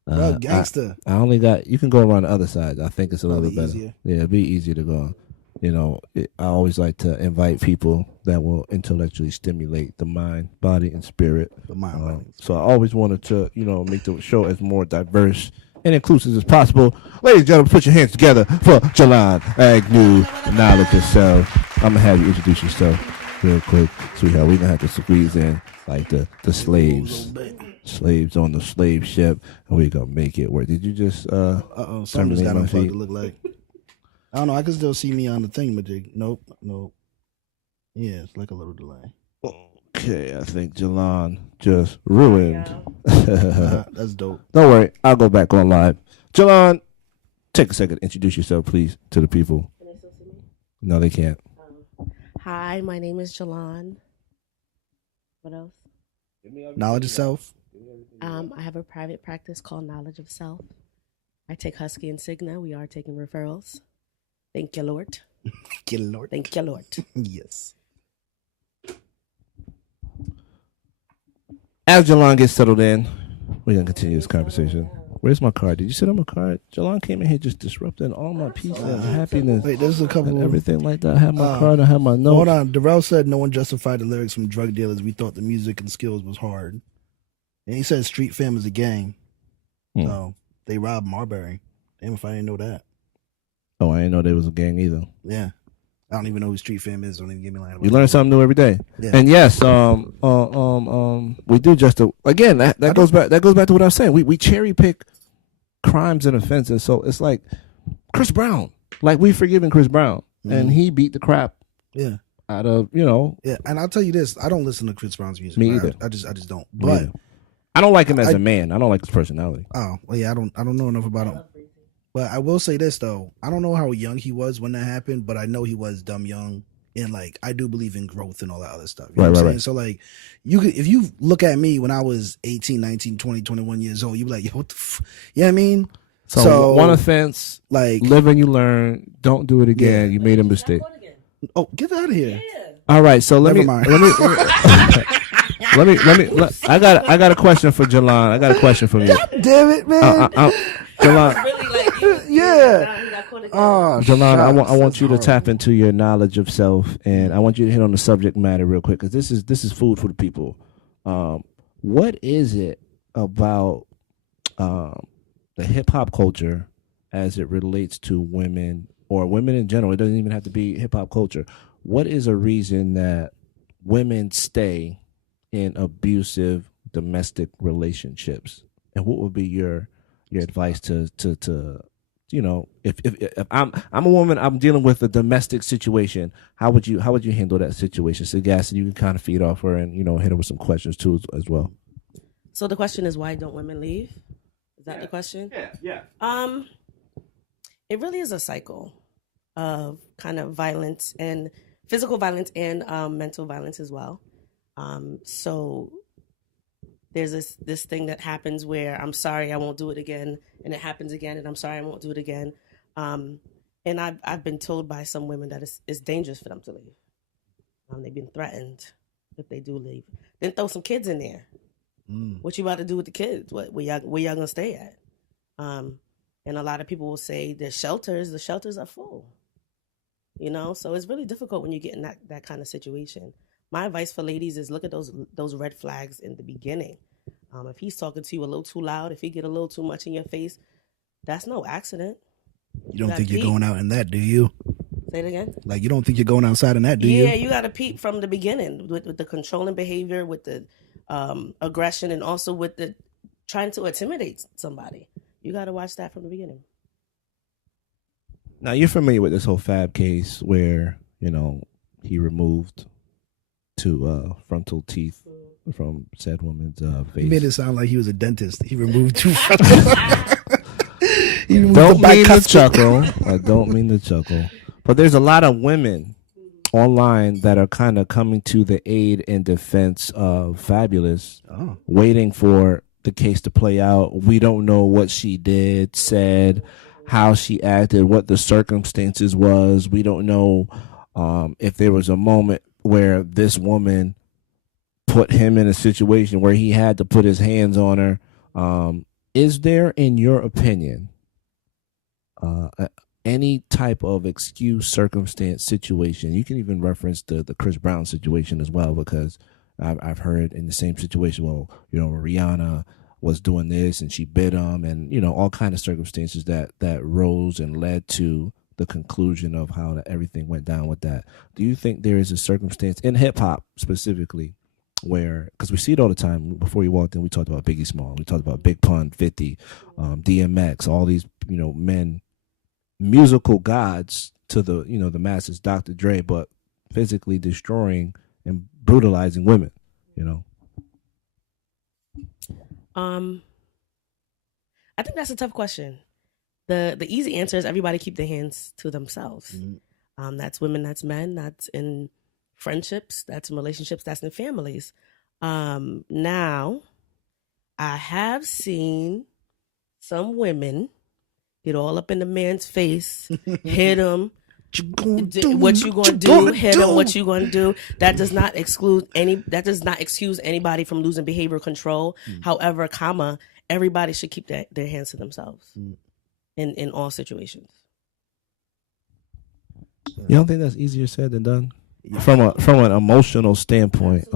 Bro, gangster. I only got. You can go around the other side. I think it's a little bit better. Easier. Yeah, it'd be easier to go. You know, I always like to invite people that will intellectually stimulate the mind, body, and spirit. The mind, body. So I always wanted to, make the show as more diverse and inclusive as possible. Ladies and gentlemen, put your hands together for Jalan Agnew, Knowledge of Self. I'm gonna have you introduce yourself real quick, sweetheart. We're gonna have to squeeze in like the slaves on the slave ship, and we gonna make it work. Did you just something's got unplugged to look like. I don't know, I can still see me on the thing, but nope. Yeah, it's like a little delay. Okay, I think Jalan just ruined. That's dope. Don't worry, I'll go back on live. Jalan, take a second, introduce yourself please to the people. Can they still see me? No, they can't. Hi, my name is Jalan. What else? Knowledge of Self. I have a private practice called Knowledge of Self. I take Husky and Cigna. We are taking referrals. Thank you, Lord. Thank you, Lord. Thank you, Lord. Yes. As Jalan gets settled in, we're going to continue this conversation. Where's my card? Did you sit on my card? Jalan came in here just disrupting all my peace and happiness. Wait, there's a couple and everything like that. I have my card, I have my notes. Hold on. Darrell said no one justified the lyrics from drug dealers. We thought the music and skills was hard. And he said Street Fam is a gang. So they robbed Marbury. Damn if I didn't know that. Oh, I didn't know there was a gang either. Yeah. I don't even know who Street Fam is. Don't even give me line. You learn something new every day. Yeah. And yes, we do just again that goes back to what I was saying. We cherry pick crimes and offenses. So it's like Chris Brown. Like we've forgiven Chris Brown. And he beat the crap out of, Yeah, and I'll tell you this, I don't listen to Chris Brown's music. Me either. I just don't. But I don't like him as a man. I don't like his personality. Oh, well, yeah, I don't know enough about him. But I will say this though, I don't know how young he was when that happened, but I know he was dumb young, and like I do believe in growth and all that other stuff. You know what I'm saying? So like if you look at me when I was 18, 19, 20, 21 years old, you be like, yo, what the you know what I mean? So one offense, like live and you learn, don't do it again. You made a mistake. Oh, get out of here. Yeah. All right, so Never mind. I got a question for Jalon. I got a question for you. Damn it, man. Jalon, Yeah. Oh, Jalon, I shucks, want that's you to horrible. tap into your knowledge of self, and I want you to hit on the subject matter real quick because this is food for the people. What is it about the hip hop culture as it relates to women or women in general? It doesn't even have to be hip hop culture. What is a reason that women stay in abusive domestic relationships? And what would be your advice to if I'm a woman, I'm dealing with a domestic situation, how would you handle that situation? So Gas, you can kind of feed off her and hit her with some questions too as well. So the question is, why don't women leave? Is that the question? Yeah. It really is a cycle of kind of violence and physical violence and mental violence as well. So there's this thing that happens where I'm sorry, I won't do it again, and it happens again, and I'm sorry, I won't do it again. And I've been told by some women that it's dangerous for them to leave. They've been threatened if they do leave. Then throw some kids in there. What you about to do with the kids? Where y'all gonna stay at? And a lot of people will say the shelters are full. So it's really difficult when you get in that kind of situation. My advice for ladies is look at those red flags in the beginning. If he's talking to you a little too loud, if he get a little too much in your face, that's no accident. You don't think you're going out in that, do you? Say it again. Like, you don't think you're going outside in that, do you? Yeah, you got to peep from the beginning with the controlling behavior, with the aggression, and also with the trying to intimidate somebody. You got to watch that from the beginning. Now, you're familiar with this whole Fab case where, he removed two frontal teeth from said woman's face. He made it sound like he was a dentist. He removed two Don't mean to chuckle. I don't mean to chuckle. But there's a lot of women online that are kind of coming to the aid and defense of Fabulous, waiting for the case to play out. We don't know what she did, said, how she acted, what the circumstances was. We don't know if there was a moment where this woman put him in a situation where he had to put his hands on her. Is there, in your opinion, any type of excuse, circumstance, situation? You can even reference the Chris Brown situation as well, because I've heard in the same situation, well, Rihanna was doing this and she bit him, and all kind of circumstances that rose and led to the conclusion of how everything went down with that. Do you think there is a circumstance in hip hop specifically where, because we see it all the time, before you walked in, we talked about Biggie Small, we talked about Big Pun, 50, DMX, all these, men, musical gods to the, the masses, Dr. Dre, but physically destroying and brutalizing women, I think that's a tough question. The easy answer is everybody keep their hands to themselves. That's women, that's men, that's in friendships, that's in relationships, that's in families. Now, I have seen some women get all up in the man's face, hit him. What you gonna do? Hit him. What you gonna do? That does not exclude any. That does not excuse anybody from losing behavioral control. However, everybody should keep their hands to themselves in all situations. You don't think that's easier said than done? From an emotional standpoint,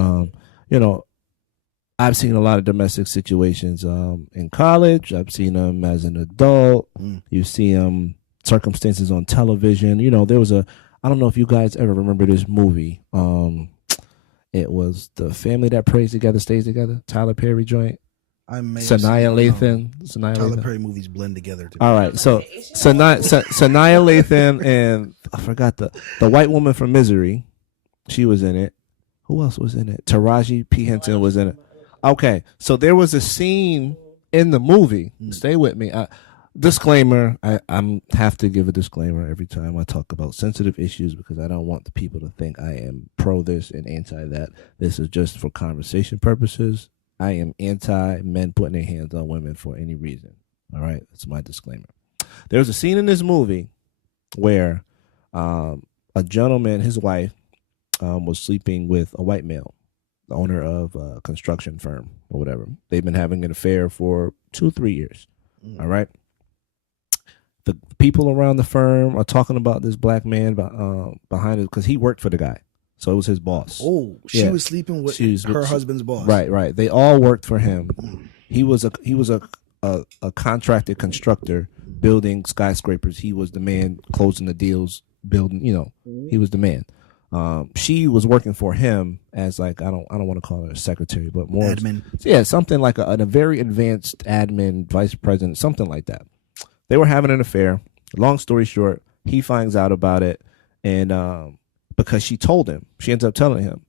I've seen a lot of domestic situations in college. I've seen them as an adult. You see them circumstances on television. There was I don't know if you guys ever remember this movie. It was The Family That Prays Together Stays Together. Tyler Perry joint. Sanaya Lathan. Tyler Perry movies blend together. All right, so Sanaya Lathan and I forgot the white woman from Misery. She was in it. Who else was in it? Taraji P. Henson was in it. Okay, so there was a scene in the movie. Stay with me. Disclaimer, I have to give a disclaimer every time I talk about sensitive issues because I don't want the people to think I am pro this and anti that. This is just for conversation purposes. I am anti men putting their hands on women for any reason. All right, that's my disclaimer. There's a scene in this movie where a gentleman, his wife, was sleeping with a white male, the owner of a construction firm or whatever. They've been having an affair for 2-3 years. All right. The people around the firm are talking about this black man behind it because he worked for the guy, so it was his boss. Oh, she was sleeping with her husband's boss. Right. They all worked for him. He was a contracted constructor building skyscrapers. He was the man closing the deals, building. He was the man. She was working for him as like I don't want to call her a secretary, but more admin. Yeah, something like a very advanced admin, vice president, something like that. They were having an affair. Long story short, he finds out about it, and because she told him, she ends up telling him.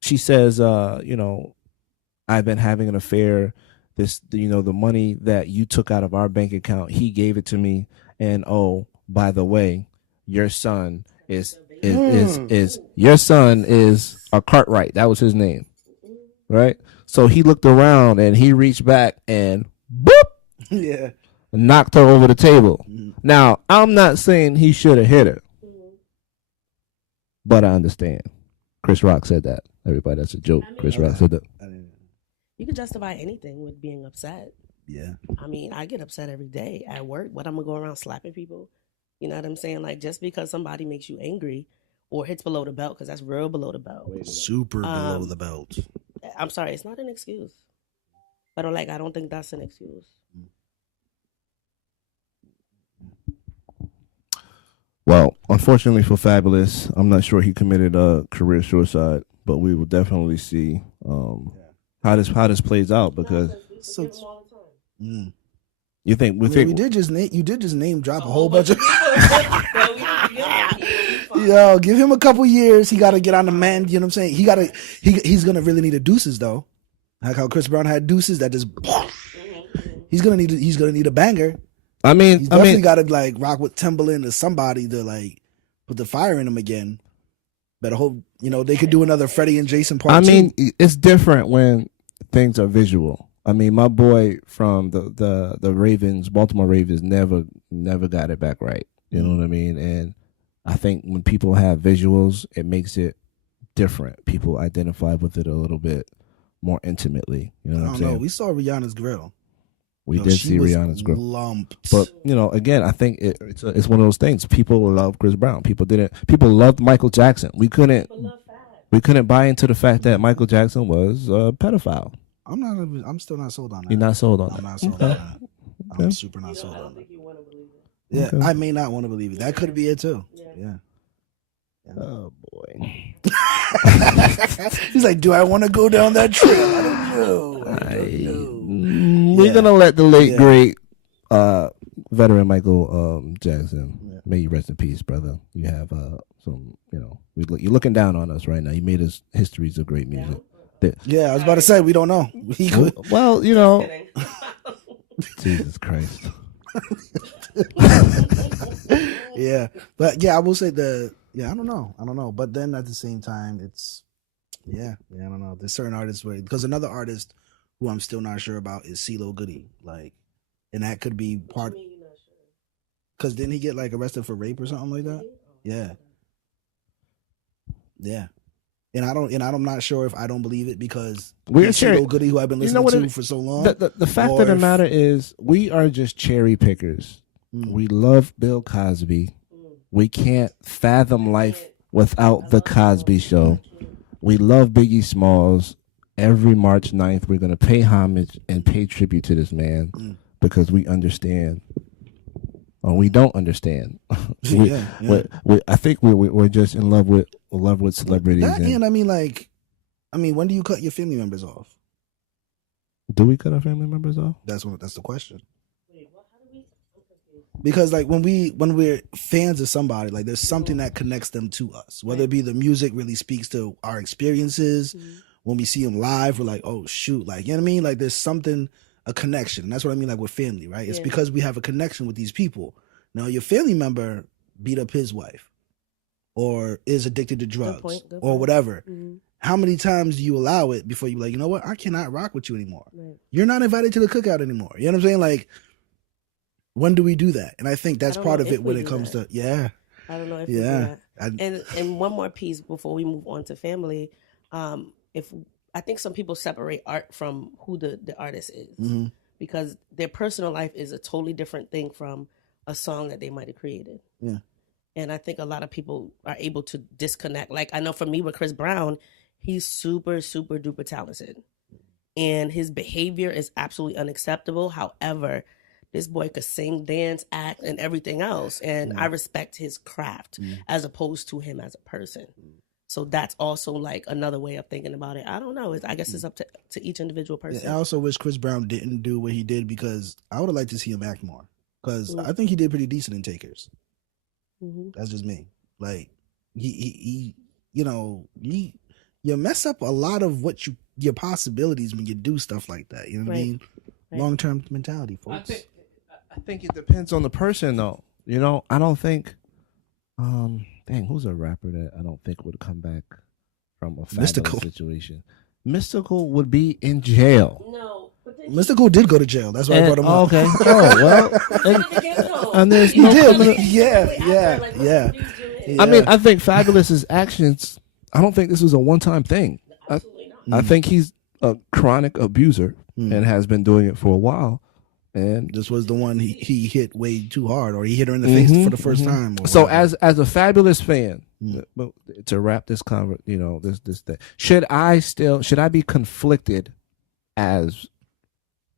She says, I've been having an affair. The money that you took out of our bank account, he gave it to me, and oh, by the way, your son is your son is a Cartwright. That was his name, right? So he looked around and he reached back and boop, yeah, knocked her over the table. Now I'm not saying he should have hit her, but I understand. Chris Rock said that. Everybody, that's a joke. Chris Rock said that. You can justify anything with being upset. Yeah. I mean, I get upset every day at work, but I'm gonna go around slapping people. You know what I'm saying? Like, just because somebody makes you angry or hits below the belt, because that's real below the belt. Super below the belt. I'm sorry, it's not an excuse. But I don't think that's an excuse. Well, unfortunately for Fabulous, I'm not sure he committed a career suicide, but we will definitely see how this plays out because. You think we did just name drop a whole bunch of. Yo, give him a couple years. He got to get on the mend. You know what I'm saying? He's gonna really need a deuces though, like how Chris Brown had deuces that just. He's gonna need a banger. He's definitely got to like rock with Timbaland or somebody to like put the fire in him again. Better hope they could do another Freddie and Jason part. It's different when things are visual. My boy from the Ravens, Baltimore Ravens, never got it back right. You know what I mean? And I think when people have visuals, it makes it different. People identify with it a little bit more intimately. You know what I'm saying? We saw Rihanna's grill. We did see Rihanna's grill. Lumped. But again, I think it's one of those things. People love Chris Brown. People loved Michael Jackson. We couldn't buy into the fact that Michael Jackson was a pedophile. I'm still not sold on that. You're not sold on I'm that. not sold on that. I'm super not sold on that. Yeah, okay. I may not want to believe it. That could be it too. Yeah. Oh boy. He's like, do I want to go down that trail? I don't know. We're gonna let the late great veteran Michael Jackson. May you rest in peace, brother. You have some. You're looking down on us right now. You made us histories of great music. Yeah, I was about to say we don't know. He could. Well, Jesus Christ. Yeah, but I will say I don't know. But then at the same time, it's I don't know. There's certain artists because another artist who I'm still not sure about is CeeLo Goody, and that could be part. Because didn't he get arrested for rape or something like that? Yeah. And I'm not sure if I don't believe it because we're CeeLo Goody, who I've been listening to for so long. The fact of the matter is, we are just cherry pickers. We love Bill Cosby. We can't fathom life without the Cosby Show. We love Biggie Smalls. Every March 9th, we're going to pay homage and pay tribute to this man because we understand. Or we don't understand. I think we're just in love with celebrities. When do you cut your family members off? Do we cut our family members off? That's the question. Because when we're fans of somebody, there's something that connects them to us. Whether it be the music really speaks to our experiences. When we see them live, we're like, oh shoot, you know what I mean? There's something, a connection. And that's what I mean with family, right? It's because we have a connection with these people. Now your family member beat up his wife or is addicted to drugs or whatever. How many times do you allow it before you're like, you know what? I cannot rock with you anymore. Right. You're not invited to the cookout anymore. You know what I'm saying? When do we do that? And I think that's part of it when it comes to, I don't know if Yeah. and one more piece before we move on to family. If I think some people separate art from who the artist is, because their personal life is a totally different thing from a song that they might have created. Yeah. And I think a lot of people are able to disconnect. Like I know for me with Chris Brown, he's super, super duper talented. And his behavior is absolutely unacceptable. However, this boy could sing, dance, act, and everything else. And I respect his craft as opposed to him as a person. So that's also like another way of thinking about it. I don't know. I guess it's up to each individual person. I also wish Chris Brown didn't do what he did because I would have liked to see him act more. Because I think he did pretty decent in Takers. That's just me. Like he you mess up a lot of what your possibilities when you do stuff like that. You know what I mean? Right. Long-term mentality, folks. I think it depends on the person, though. You know, I don't think. Dang, who's a rapper that I don't think would come back from a Mystical situation? Mystical would be in jail. No. Mystical did go to jail. That's why I brought him up. Okay. Oh well. And there's no. Yeah. I mean, I think Fabulous's actions. I don't think this was a one-time thing. Absolutely not. I think he's a chronic abuser and has been doing it for a while. And this was the one he hit way too hard, or he hit her in the face for the first time. So as a Fabulous fan, to wrap this this thing, should I be conflicted as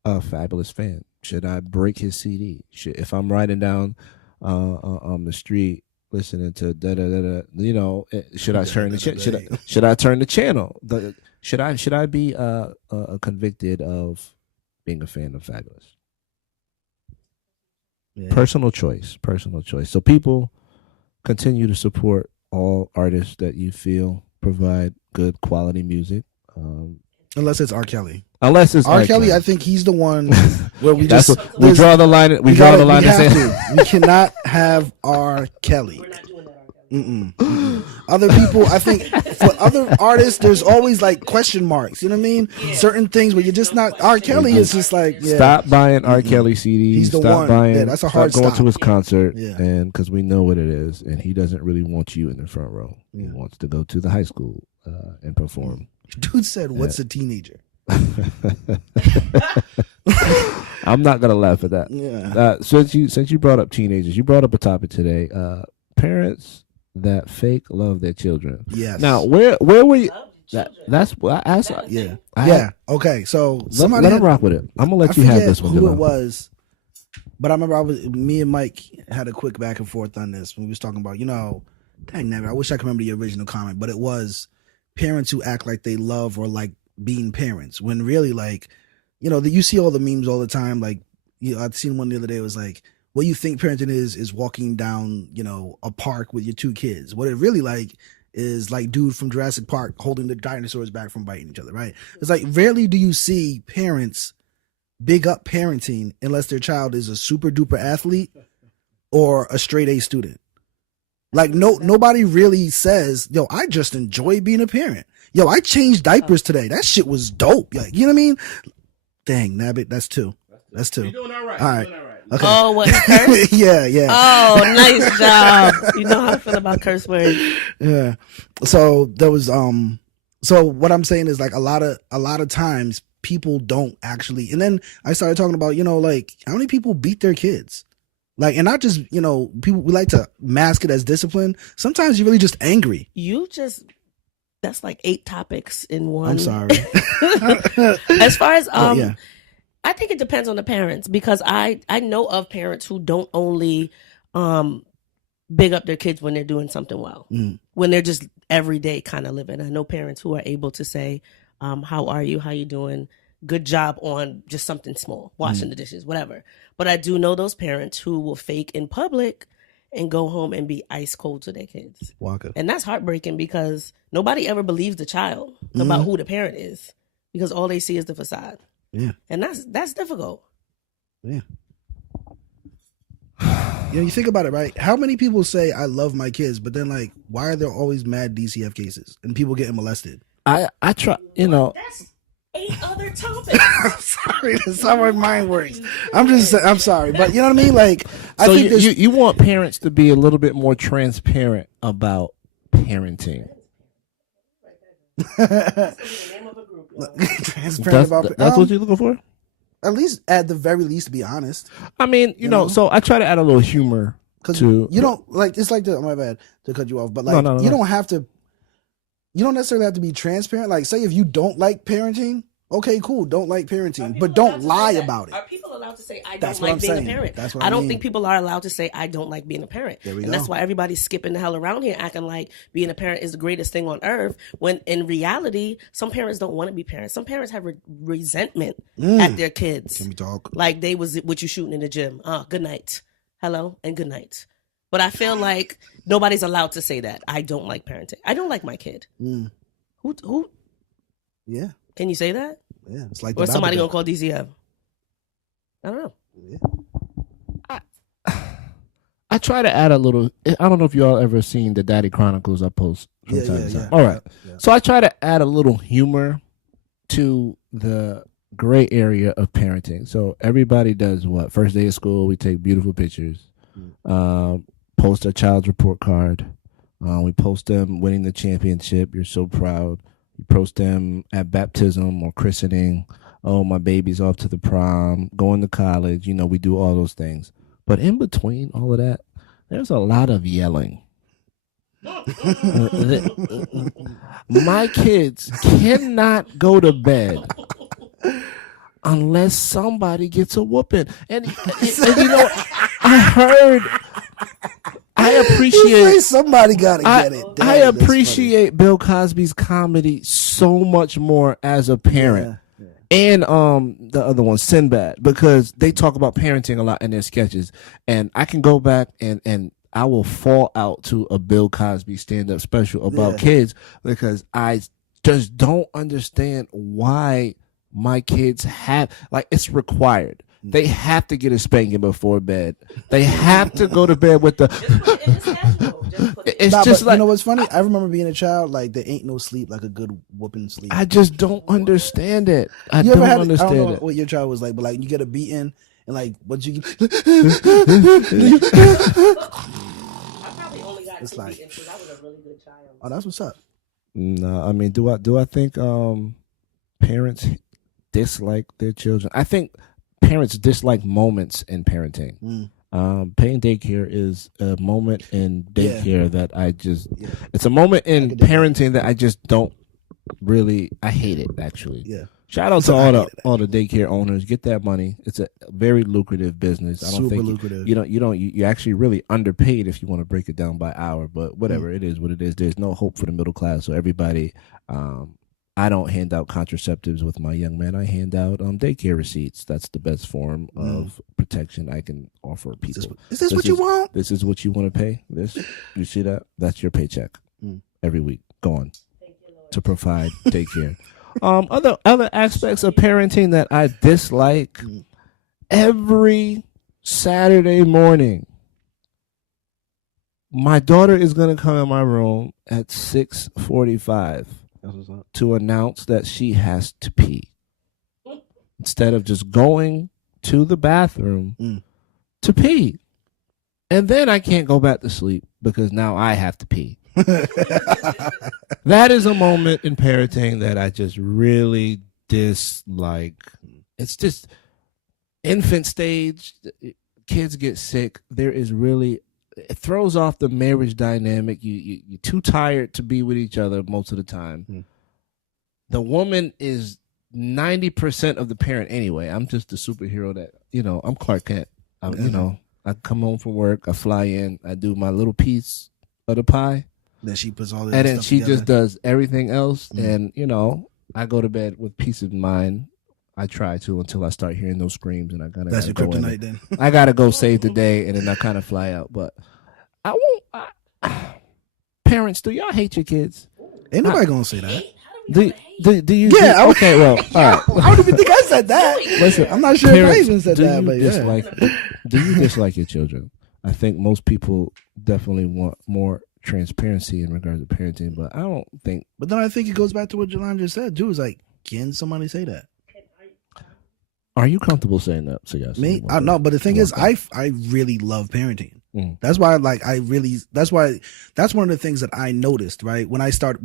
a Fabulous fan? Should I break his CD? If I'm riding down on the street listening to da da da da, should I turn the should I turn the channel? Should I be convicted of being a fan of Fabulous? Yeah. Personal choice. So people continue to support all artists that you feel provide good quality music. Unless it's R. Kelly. Unless it's R. Kelly, I think he's the one where we we draw the line. We draw the line. We cannot have R. Kelly. We're not doing that, R. Kelly. Other people, I think for other artists, there's always like question marks. You know what I mean? Yeah. Certain things where you're just not. R. Kelly is just like stop buying R. Kelly CDs. He's the stop one. Buying, that's a hard stop going stop. to his concert, and because we know what it is, and he doesn't really want you in the front row. He wants to go to the high school and perform. Dude said, "What's a teenager?" I'm not gonna laugh at that. Yeah. Since you brought up teenagers, you brought up a topic today. Parents that fake love their children. Yes. Now, where were you? That's what I asked. Okay. So let him rock with it. I'm gonna let you have this one. Who it was? But I remember me and Mike had a quick back and forth on this when we was talking about, dang, never. I wish I could remember the original comment, but it was parents who act like they love or like being parents when really like, you see all the memes all the time. Like, I've seen one the other day. It was like, what you think parenting is walking down, a park with your two kids. What it really like is like dude from Jurassic Park holding the dinosaurs back from biting each other, right? It's like rarely do you see parents big up parenting unless their child is a super duper athlete or a straight A student. Like nobody really says, yo, I just enjoy being a parent. Yo, I changed diapers today. That shit was dope. Like, you know what I mean? Dang, Nabbit, that's two. That's two. You're doing all right. All right. Okay. Oh, what, curse? Yeah. Oh, nice job. You know how I feel about curse words. Yeah. So there was so what I'm saying is like a lot of times people don't actually, and then I started talking about, like how many people beat their kids? Like, and not just, people, we like to mask it as discipline. Sometimes you're really just angry. That's like 8 topics in one. I'm sorry. As far as, I think it depends on the parents because I know of parents who don't only big up their kids when they're doing something well, when they're just everyday kind of living. I know parents who are able to say, how are you? How you doing? Good job on just something small, washing the dishes, whatever. But I do know those parents who will fake in public and go home and be ice cold to their kids. Waka. And that's heartbreaking because nobody ever believes the child about who the parent is because all they see is the facade. Yeah. And that's difficult. Yeah. You think about it, right? How many people say I love my kids, but then like, why are there always mad DCF cases and people getting molested? I try, 8 other topics. I'm sorry, that's how my mind works. I'm sorry, but you know what I mean. Like, I So think you want parents to be a little bit more transparent about parenting. Transparent about that's what you're looking for. at least, at the very least, to be honest. I mean, you know, so I try to add a little humor to. You don't like. It's like my bad to cut you off, but like No. don't have to. You don't necessarily have to be transparent. Like, say if you don't like parenting, okay, cool, don't like parenting, but don't lie about it. Are people allowed to say I That's don't what like I'm being saying. a parent? That's what I I don't mean. think people are allowed to say I don't like being a parent. There we and go. that's why everybody's skipping the hell around here acting like being a parent is the greatest thing on earth, when in reality, some parents don't want to be parents. Some parents have resentment at their kids. Can we talk? Like they was what you shooting in the gym. Good night. Hello and good night. But I feel like nobody's allowed to say that. I don't like parenting. I don't like my kid. Who? Yeah. Can you say that? Yeah. It's like Or somebody gonna call DZF? I don't know. Yeah. I try to add a little. I don't know if you all ever seen the Daddy Chronicles I post from time to time. Yeah. All right. Yeah. So I try to add a little humor to the gray area of parenting. So everybody does what? First day of school, we take beautiful pictures, post a child's report card. We post them winning the championship. You're so proud. You post them at baptism or christening. Oh, my baby's off to the prom, going to college. You know, we do all those things. But in between all of that, there's a lot of yelling. My kids cannot go to bed unless somebody gets a whooping. And you know, I appreciate somebody gotta get it. Damn, I appreciate Bill Cosby's comedy so much more as a parent. Yeah. And the other one, Sinbad, because they talk about parenting a lot in their sketches. And I can go back and I will fall out to a Bill Cosby stand-up special about kids, because I just don't understand why my kids have, like, it's required. They have to get a spanking before bed. They have to go to bed with the. It's just like, you know what's funny? I remember being a child. Like, there ain't no sleep like a good whooping sleep. I just don't understand it. I you don't ever had, understand I don't know it. what your child was like, but like you get a beating and like what you. I probably only got It's two like- beatings because I was a really good child. Oh, that's what's up. No, I mean, do I think parents dislike their children? I think parents dislike moments in parenting. Paying daycare is a moment in daycare that I just. Yeah. It's a moment in parenting that I just don't really. I hate it, actually. Yeah. Shout out to all the daycare owners. Get that money. It's a very lucrative business. I don't Super think lucrative. You actually really underpaid if you want to break it down by hour. But whatever, it is what it is. There's no hope for the middle class. So everybody, I don't hand out contraceptives with my young man. I hand out daycare receipts. That's the best form of protection I can offer people. Is this what you want? This is what you want to pay. This, you see that? That's your paycheck every week. Gone to provide daycare. Other aspects of parenting that I dislike. Every Saturday morning, my daughter is going to come in my room at 6:45 to announce that she has to pee, instead of just going to the bathroom to pee. And then I can't go back to sleep because now I have to pee. That is a moment in parenting that I just really dislike. It's just infant stage. Kids get sick. There is really, it throws off the marriage dynamic. You're too tired to be with each other most of the time. The woman is 90% of the parent anyway. I'm just the superhero that, I'm Clark Kent. I come home from work, I fly in, I do my little piece of the pie. Then she puts all this and then stuff she together. just does everything else. And I go to bed with peace of mind. I try to, until I start hearing those screams, and That's your kryptonite then. I gotta go save the day, and then I kind of fly out. But I won't. Parents, do y'all hate your kids? Ain't nobody gonna say that. Do you? Yeah. Okay. Well, all right. I don't even think I said that. Listen, I'm not sure if I parents, even said that, but do you dislike your children? I think most people definitely want more transparency in regards to parenting, but I don't think. But then I think it goes back to what Jelon just said. Dude, is like, Can somebody say that? Are you comfortable saying that? So yes. Me? I know, but the thing is, I really love parenting. That's why, that's one of the things that I noticed, right?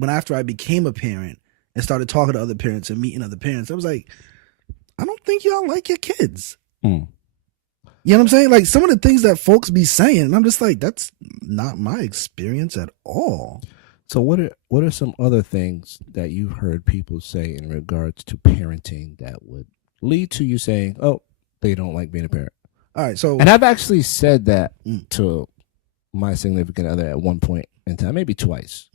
After I became a parent and started talking to other parents and meeting other parents, I was like, I don't think y'all like your kids. You know what I'm saying? Like some of the things that folks be saying, and I'm just like, that's not my experience at all. So what are some other things that you've heard people say in regards to parenting that would lead to you saying, oh, they don't like being a parent? All right, so, and I've actually said that to my significant other at one point in time, maybe twice,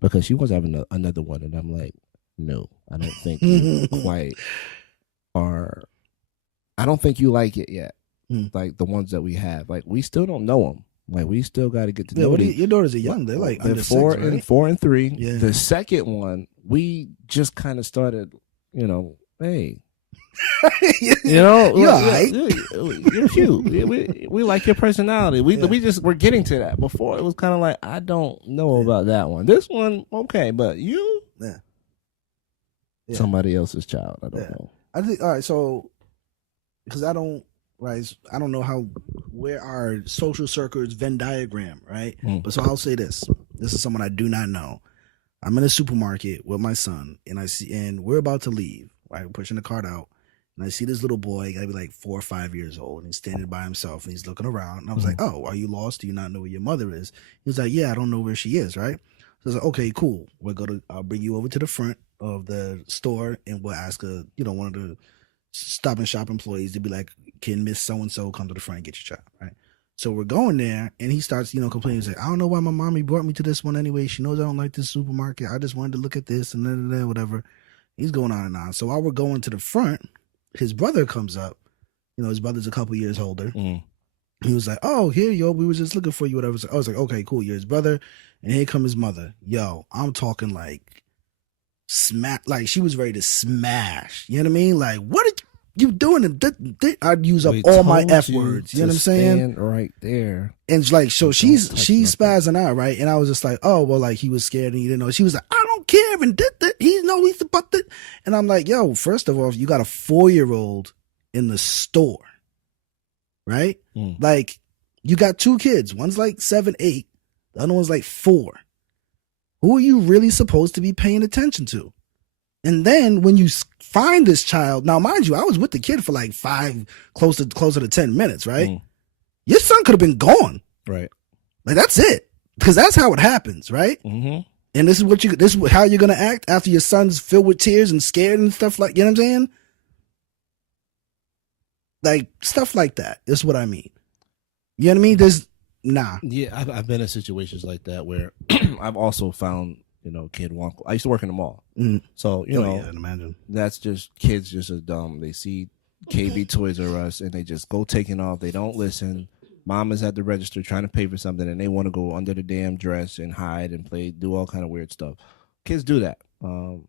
because she was having another one, and I'm like, no, I don't think you quite are. I don't think you like it yet. Like the ones that we have, like we still don't know them. Like we still got to get to know them. Your daughters are young; they're like under 6, right? 4 and 3. Yeah. The second one, we just kind of started. Hey. You're all right. You're cute. We like your personality. We're getting to that. Before it was kind of like, I don't know about that one. This one, okay, but you, somebody else's child. I don't know. I think all right. So, because I don't know where our social circles Venn diagram, right? But so I'll say this. This is someone I do not know. I'm in a supermarket with my son, and we're about to leave. Right, we're pushing the cart out. And I see this little boy, gotta be like 4 or 5 years old, and he's standing by himself, and he's looking around. And I was like, "Oh, are you lost? Do you not know where your mother is?" He was like, "Yeah, I don't know where she is." Right? So I was like, "Okay, cool. I'll bring you over to the front of the store, and we'll ask one of the Stop and Shop employees to be like, can Miss So and So come to the front and get your child?" Right? So we're going there, and he starts, complaining. He's like, "I don't know why my mommy brought me to this one anyway. She knows I don't like this supermarket. I just wanted to look at this and whatever." He's going on and on. So while we're going to the front, his brother comes up. His brother's a couple years older. He was like, "Oh, here, yo, we were just looking for you, whatever." So I was like, "Okay, cool, you're his brother." And here come his mother. Yo, I'm talking like smack, like she was ready to smash. You know what I mean? Like, what are you doing? I'd use up all my F words. You know what I'm saying? Right there. And like, so she's spazzing out, right? And I was just like, "Oh, well, like he was scared and he didn't know." She was like, "I don't care," and he's about that. And I'm like, "Yo, first of all, you got a 4-year-old in the store, right? Like, you got 2 kids. One's like 7, 8. The other one's like 4. Who are you really supposed to be paying attention to?" And then when you find this child, now mind you, I was with the kid for like 5, closer to 10 minutes, right? Your son could have been gone, right? Like that's it, because that's how it happens, right? And this is how you're gonna act after your son's filled with tears and scared and stuff like, you know what I'm saying? Like stuff like that is what I mean. You know what I mean? Yeah, I've been in situations like that where I've also found kid walk. I used to work in the mall, so imagine. That's just kids just as dumb. They see KB Toys R Us and they just go taking off. They don't listen. Mom is at the register trying to pay for something and they want to go under the damn dress and hide and play, do all kind of weird stuff. Kids do that, And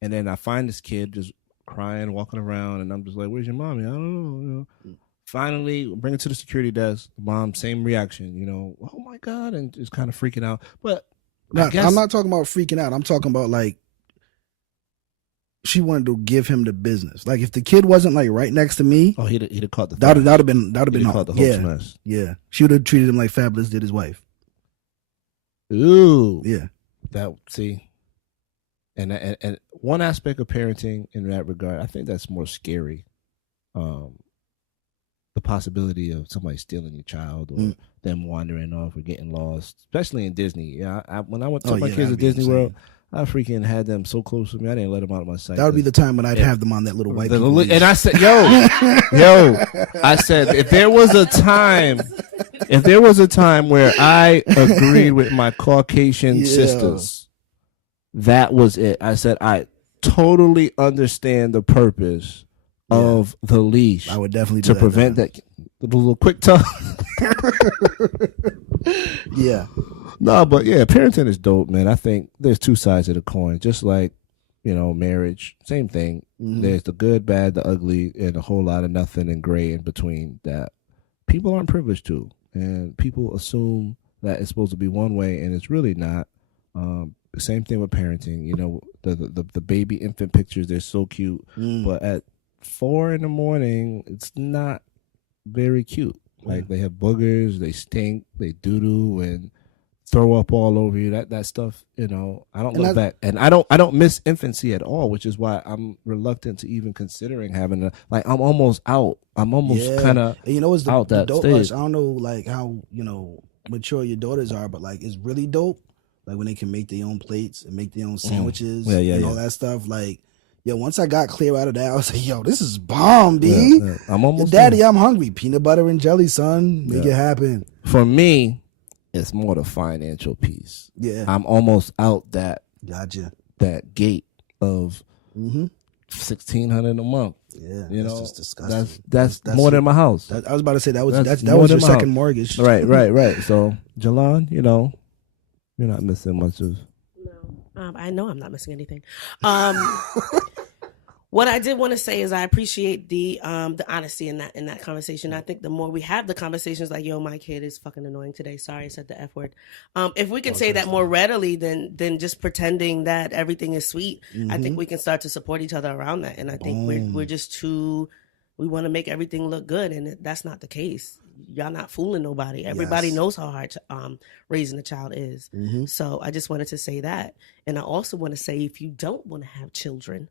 then I find this kid just crying, walking around, and I'm just like, "Where's your mommy?" I don't know. Finally, bring it to the security desk. Mom, same reaction. "Oh my God," and just kind of freaking out, but. I'm not talking about freaking out. I'm talking about like she wanted to give him the business. Like if the kid wasn't like right next to me, he'd have caught the that'd have been caught the whole mess. Yeah. She would have treated him like Fabulous did his wife. Ooh, yeah. And one aspect of parenting in that regard, I think that's more scary. The possibility of somebody stealing your child or them wandering off or getting lost, especially in Disney. Yeah, when I went to my kids at Disney World, I freaking had them so close to me. I didn't let them out of my sight. That would be the time when I'd have them on that little white people. And I said, I said, if there was a time where I agreed with my Caucasian sisters, that was it. I said, I totally understand the purpose of the leash. I would definitely to prevent that little quick tongue. Yeah. No, but yeah, parenting is dope, man. I think there's 2 sides of the coin. Just like, marriage, same thing. There's the good, bad, the ugly, and a whole lot of nothing and gray in between that people aren't privileged to. And people assume that it's supposed to be one way, and it's really not. same thing with parenting. You know, the baby infant pictures, they're so cute, but at 4 a.m, it's not very cute. Like they have boogers, they stink, they doo-doo and throw up all over you. That stuff, you know, I don't look back, and I don't miss infancy at all, which is why I'm reluctant to even considering having a, like, I'm almost out. I'm almost kind of, you know, it's out that dope stage. I don't know, like, how, you know, mature your daughters are, but like, it's really dope. Like when they can make their own plates and make their own sandwiches and all that stuff. Like, yo, once I got clear out of that, I was like, yo, this is bomb, D. Yeah. I'm almost Daddy, there. I'm hungry. Peanut butter and jelly, son. Make it happen. For me, it's more the financial piece. Yeah. I'm almost out that gate of $1,600 a month. Yeah, you know, just disgusting. That's more than my house. I was about to say that was your my second house. mortgage. Right. So, Jalon, you know, you're not missing much of. No, I know I'm not missing anything. What I did want to say is I appreciate the honesty in that conversation. I think the more we have the conversations, like, yo, my kid is fucking annoying today. Sorry, I said the F word. If we can say that more readily than just pretending that everything is sweet, I think we can start to support each other around that. And I think we're just we want to make everything look good, and that's not the case. Y'all not fooling nobody. Everybody knows how hard raising a child is. So I just wanted to say that. And I also want to say, if you don't want to have children,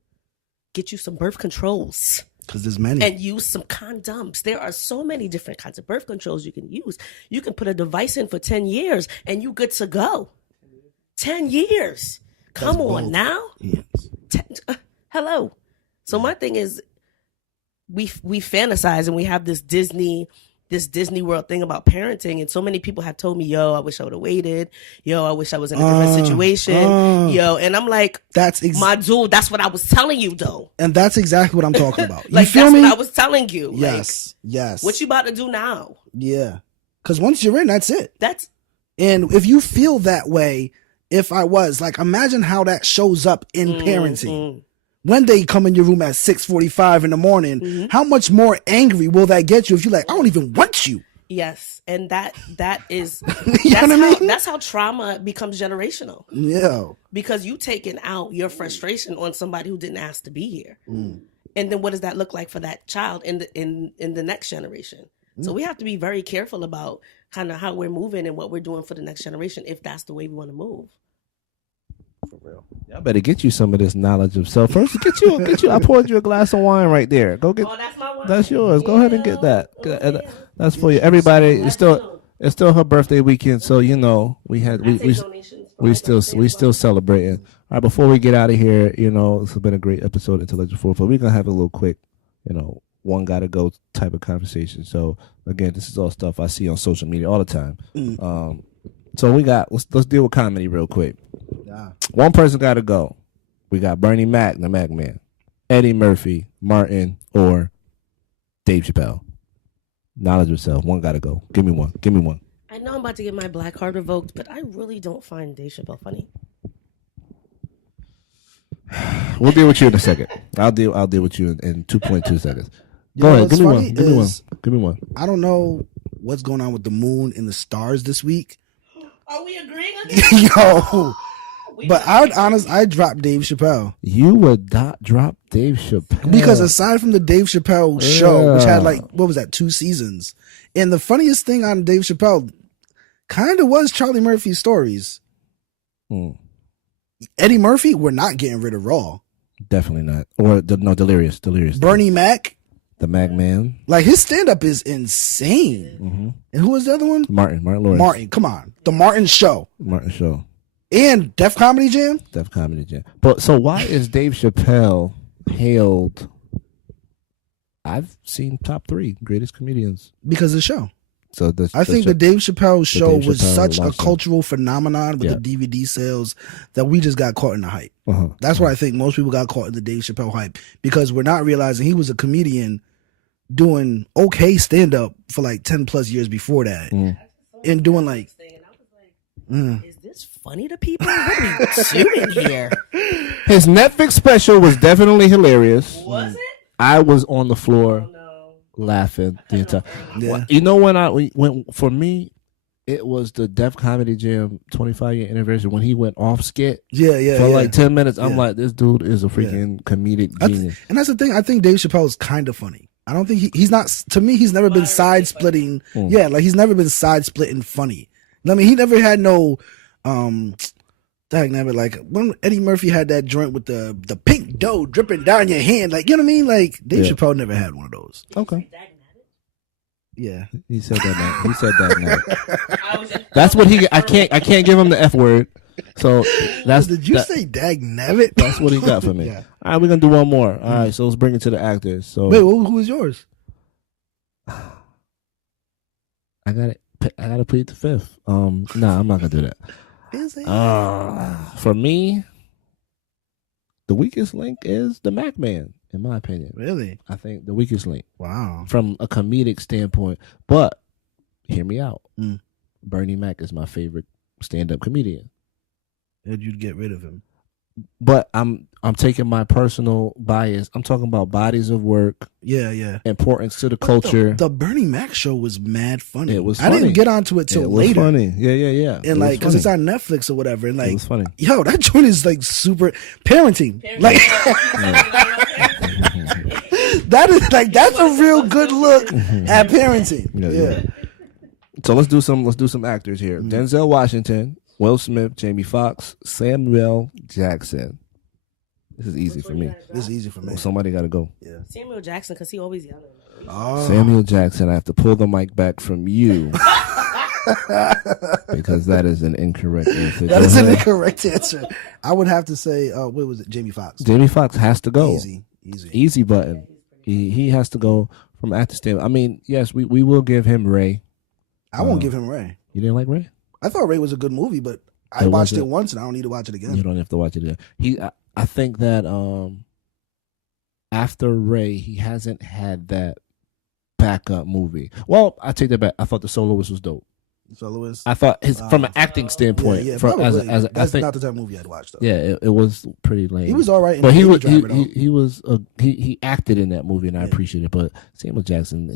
get you some birth controls. Because there's many. And use some condoms. There are so many different kinds of birth controls you can use. You can put a device in for 10 years and you good to go. 10 years. Come on now. Yes. Hello. So my thing is, we fantasize and we have this Disney World thing about parenting, and so many people have told me, yo, I wish I would have waited. Yo, I wish I was in a different situation. Yo, and I'm like, my dude, that's what I was telling you, though. And that's exactly what I'm talking about. Like, you feel that's me? what I was telling you. Yes, like, yes. What you about to do now? Yeah. Because once you're in, that's it. And if you feel that way, if I was, like, imagine how that shows up in parenting. When they come in your room at 6:45 in the morning, how much more angry will that get you if you're like, I don't even want you? Yes, and that is you know what I mean? That's how trauma becomes generational. Yeah, because you taking out your frustration on somebody who didn't ask to be here, and then what does that look like for that child in the next generation? So we have to be very careful about kind of how we're moving and what we're doing for the next generation, if that's the way we want to move. For real. Y'all better get you some of this knowledge of self. First, get you. I poured you a glass of wine right there. Go get. Oh, that's my wine. That's yours. Go ahead and get that. That's for you. Everybody, it's still her birthday weekend, so you know we still celebrating. All right, before we get out of here, you know, this has been a great episode of Intellectual Foreplay. We're gonna have a little quick, you know, one gotta go type of conversation. So again, this is all stuff I see on social media all the time. So let's deal with comedy real quick. One person got to go. We got Bernie Mac, the Mac Man, Eddie Murphy, Martin, or Dave Chappelle. Knowledge of self. One got to go. Give me one. I know I'm about to get my black card revoked, but I really don't find Dave Chappelle funny. We'll deal with you in a second. I'll deal with you in 2.2 seconds. Go ahead. Give me one. I don't know what's going on with the moon and the stars this week. Are we agreeing again? Yo. But I dropped Dave Chappelle. You would not drop Dave Chappelle? Because aside from the Dave Chappelle show, which had like, what was that, 2 seasons? And the funniest thing on Dave Chappelle kind of was Charlie Murphy's stories. Eddie Murphy, we're not getting rid of Raw. Definitely not. Or, Delirious. Bernie Mac. The Mac Man. Like, his stand-up is insane. And who was the other one? Martin Lawrence. Martin, come on. The Martin Show. And Def Comedy Jam? But so why is Dave Chappelle hailed? I've seen top 3 greatest comedians. Because of the show. So I think the Dave Chappelle show was such a cultural phenomenon with the DVD sales that we just got caught in the hype. That's why I think most people got caught in the Dave Chappelle hype, because we're not realizing he was a comedian doing okay stand-up for like 10 plus years before that. And doing like... Is this funny to people? What are we doing here? His Netflix special was definitely hilarious. Was it? I was on the floor laughing the entire. You know, when for me, it was the Def Comedy Jam 25-year anniversary when he went off skit Yeah. for like 10 minutes. I'm Yeah. like, this dude is a freaking comedic genius. And that's the thing. I think Dave Chappelle is kind of funny. I don't think he's not. To me, he's never been side splitting. Yeah, like he's never been side splitting funny. I mean, he never had no. Never like when Eddie Murphy had that joint with the pink dough dripping down your hand, like you know what I mean. Like Dave Chappelle never had one of those. Okay. Yeah, he said that. Night. He said that. Night. That's what he. I can't give him the F word. So that's. Did you say dag nabbit? That's what he got for me. Yeah. All right, we're gonna do one more. All right, so let's bring it to the actors. So wait, who is yours? I gotta plead the fifth. I'm not gonna do that. Is it? For me, the weakest link is the Mac Man, in my opinion. Really? I think the weakest link. Wow. From a comedic standpoint, but hear me out. Bernie Mac is my favorite stand-up comedian. And you'd get rid of him. But I'm taking my personal bias. I'm talking about bodies of work. Yeah. Importance to the culture. The Bernie Mac show was mad funny. It was funny. I didn't get onto it till later. Funny. Yeah. And like, because it's on Netflix or whatever. And like, it was funny. Yo, that joint is like super parenting. Like, that's a real good look at parenting. Yeah. So let's do some actors here. Denzel Washington, Will Smith, Jamie Foxx, Samuel Jackson. This is easy for me. This is easy for me. Well, somebody got to go. Yeah. Samuel Jackson, because he always yelling. Oh. Samuel Jackson, I have to pull the mic back from you because that is an incorrect answer. That is an incorrect answer. I would have to say, what was it? Jamie Foxx. Jamie Foxx has to go. Easy button. He has to go from actor standpoint. I mean, yes, we will give him Ray. I won't give him Ray. You didn't like Ray? I thought Ray was a good movie, but I watched it once and I don't need to watch it again. You don't have to watch it again. I think that after Ray, he hasn't had that backup movie. Well, I take that back. I thought The Soloist was dope. Soloist. I thought from an acting standpoint. Yeah, that's not the type of movie I'd watch though. Yeah, it was pretty lame. He was all right, but he acted in that movie, and I appreciate it. But Samuel Jackson,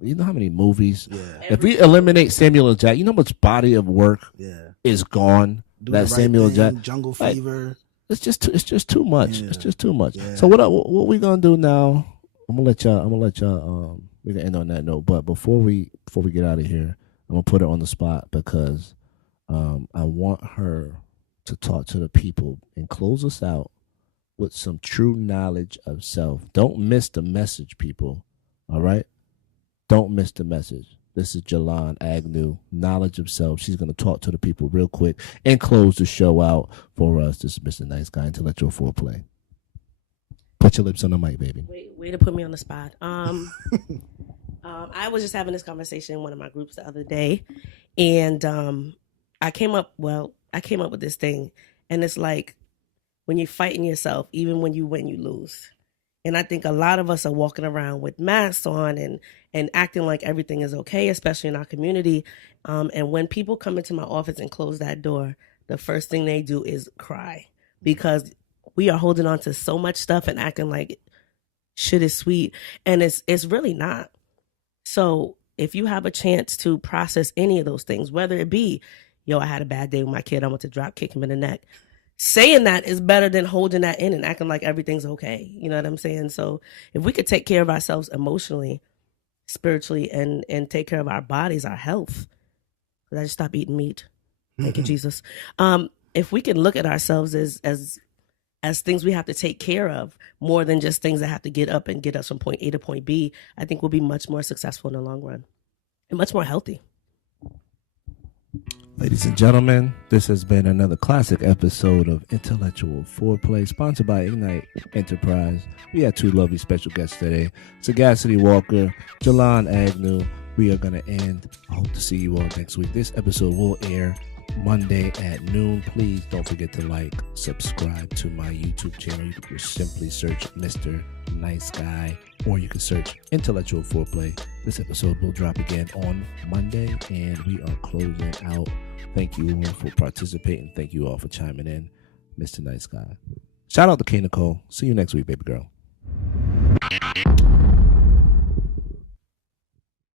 you know how many movies? Yeah. If we eliminate Samuel Jackson, you know how much body of work is gone. Doing that Samuel Jackson, Jungle Fever. Like, it's just too much. Yeah. It's just too much. Yeah. So what we gonna do now? I'm gonna let y'all. We're gonna end on that note. But before we get out of here, I'm gonna put her on the spot because I want her to talk to the people and close us out with some true knowledge of self. Don't miss the message, people. All right? Don't miss the message. This is Jalan Agnew, knowledge of self. She's gonna talk to the people real quick and close the show out for us. This is Mr. Nice Guy, Intellectual Foreplay. Put your lips on the mic, baby. Way to put me on the spot. I was just having this conversation in one of my groups the other day, and I came up with this thing, and it's like when you're fighting yourself, even when you win, you lose. And I think a lot of us are walking around with masks on and acting like everything is okay, especially in our community. And when people come into my office and close that door, the first thing they do is cry because we are holding on to so much stuff and acting like shit is sweet, and it's really not. So if you have a chance to process any of those things, whether it be, I had a bad day with my kid, I want to drop kick him in the neck. Saying that is better than holding that in and acting like everything's okay. You know what I'm saying? So if we could take care of ourselves emotionally, spiritually, and take care of our bodies, our health, because I just stopped eating meat. Thank you, Jesus. If we can look at ourselves as things we have to take care of more than just things that have to get up and get us from point A to point B, I think we'll be much more successful in the long run and much more healthy. Ladies and gentlemen, this has been another classic episode of Intellectual Foreplay, sponsored by Ignite Enterprise. We had two lovely special guests today, Sagacity Walker, Jalan Agnew. We are going to end. I hope to see you all next week. This episode will air Monday at noon. Please don't forget to subscribe to my YouTube channel. You can just simply search Mr. Nice Guy, or you can search Intellectual Foreplay. This episode will drop again on Monday, and we are closing out. Thank you all for participating. Thank you all for chiming in. Mr. Nice Guy. Shout out to K. Nicole. See you next week, baby girl.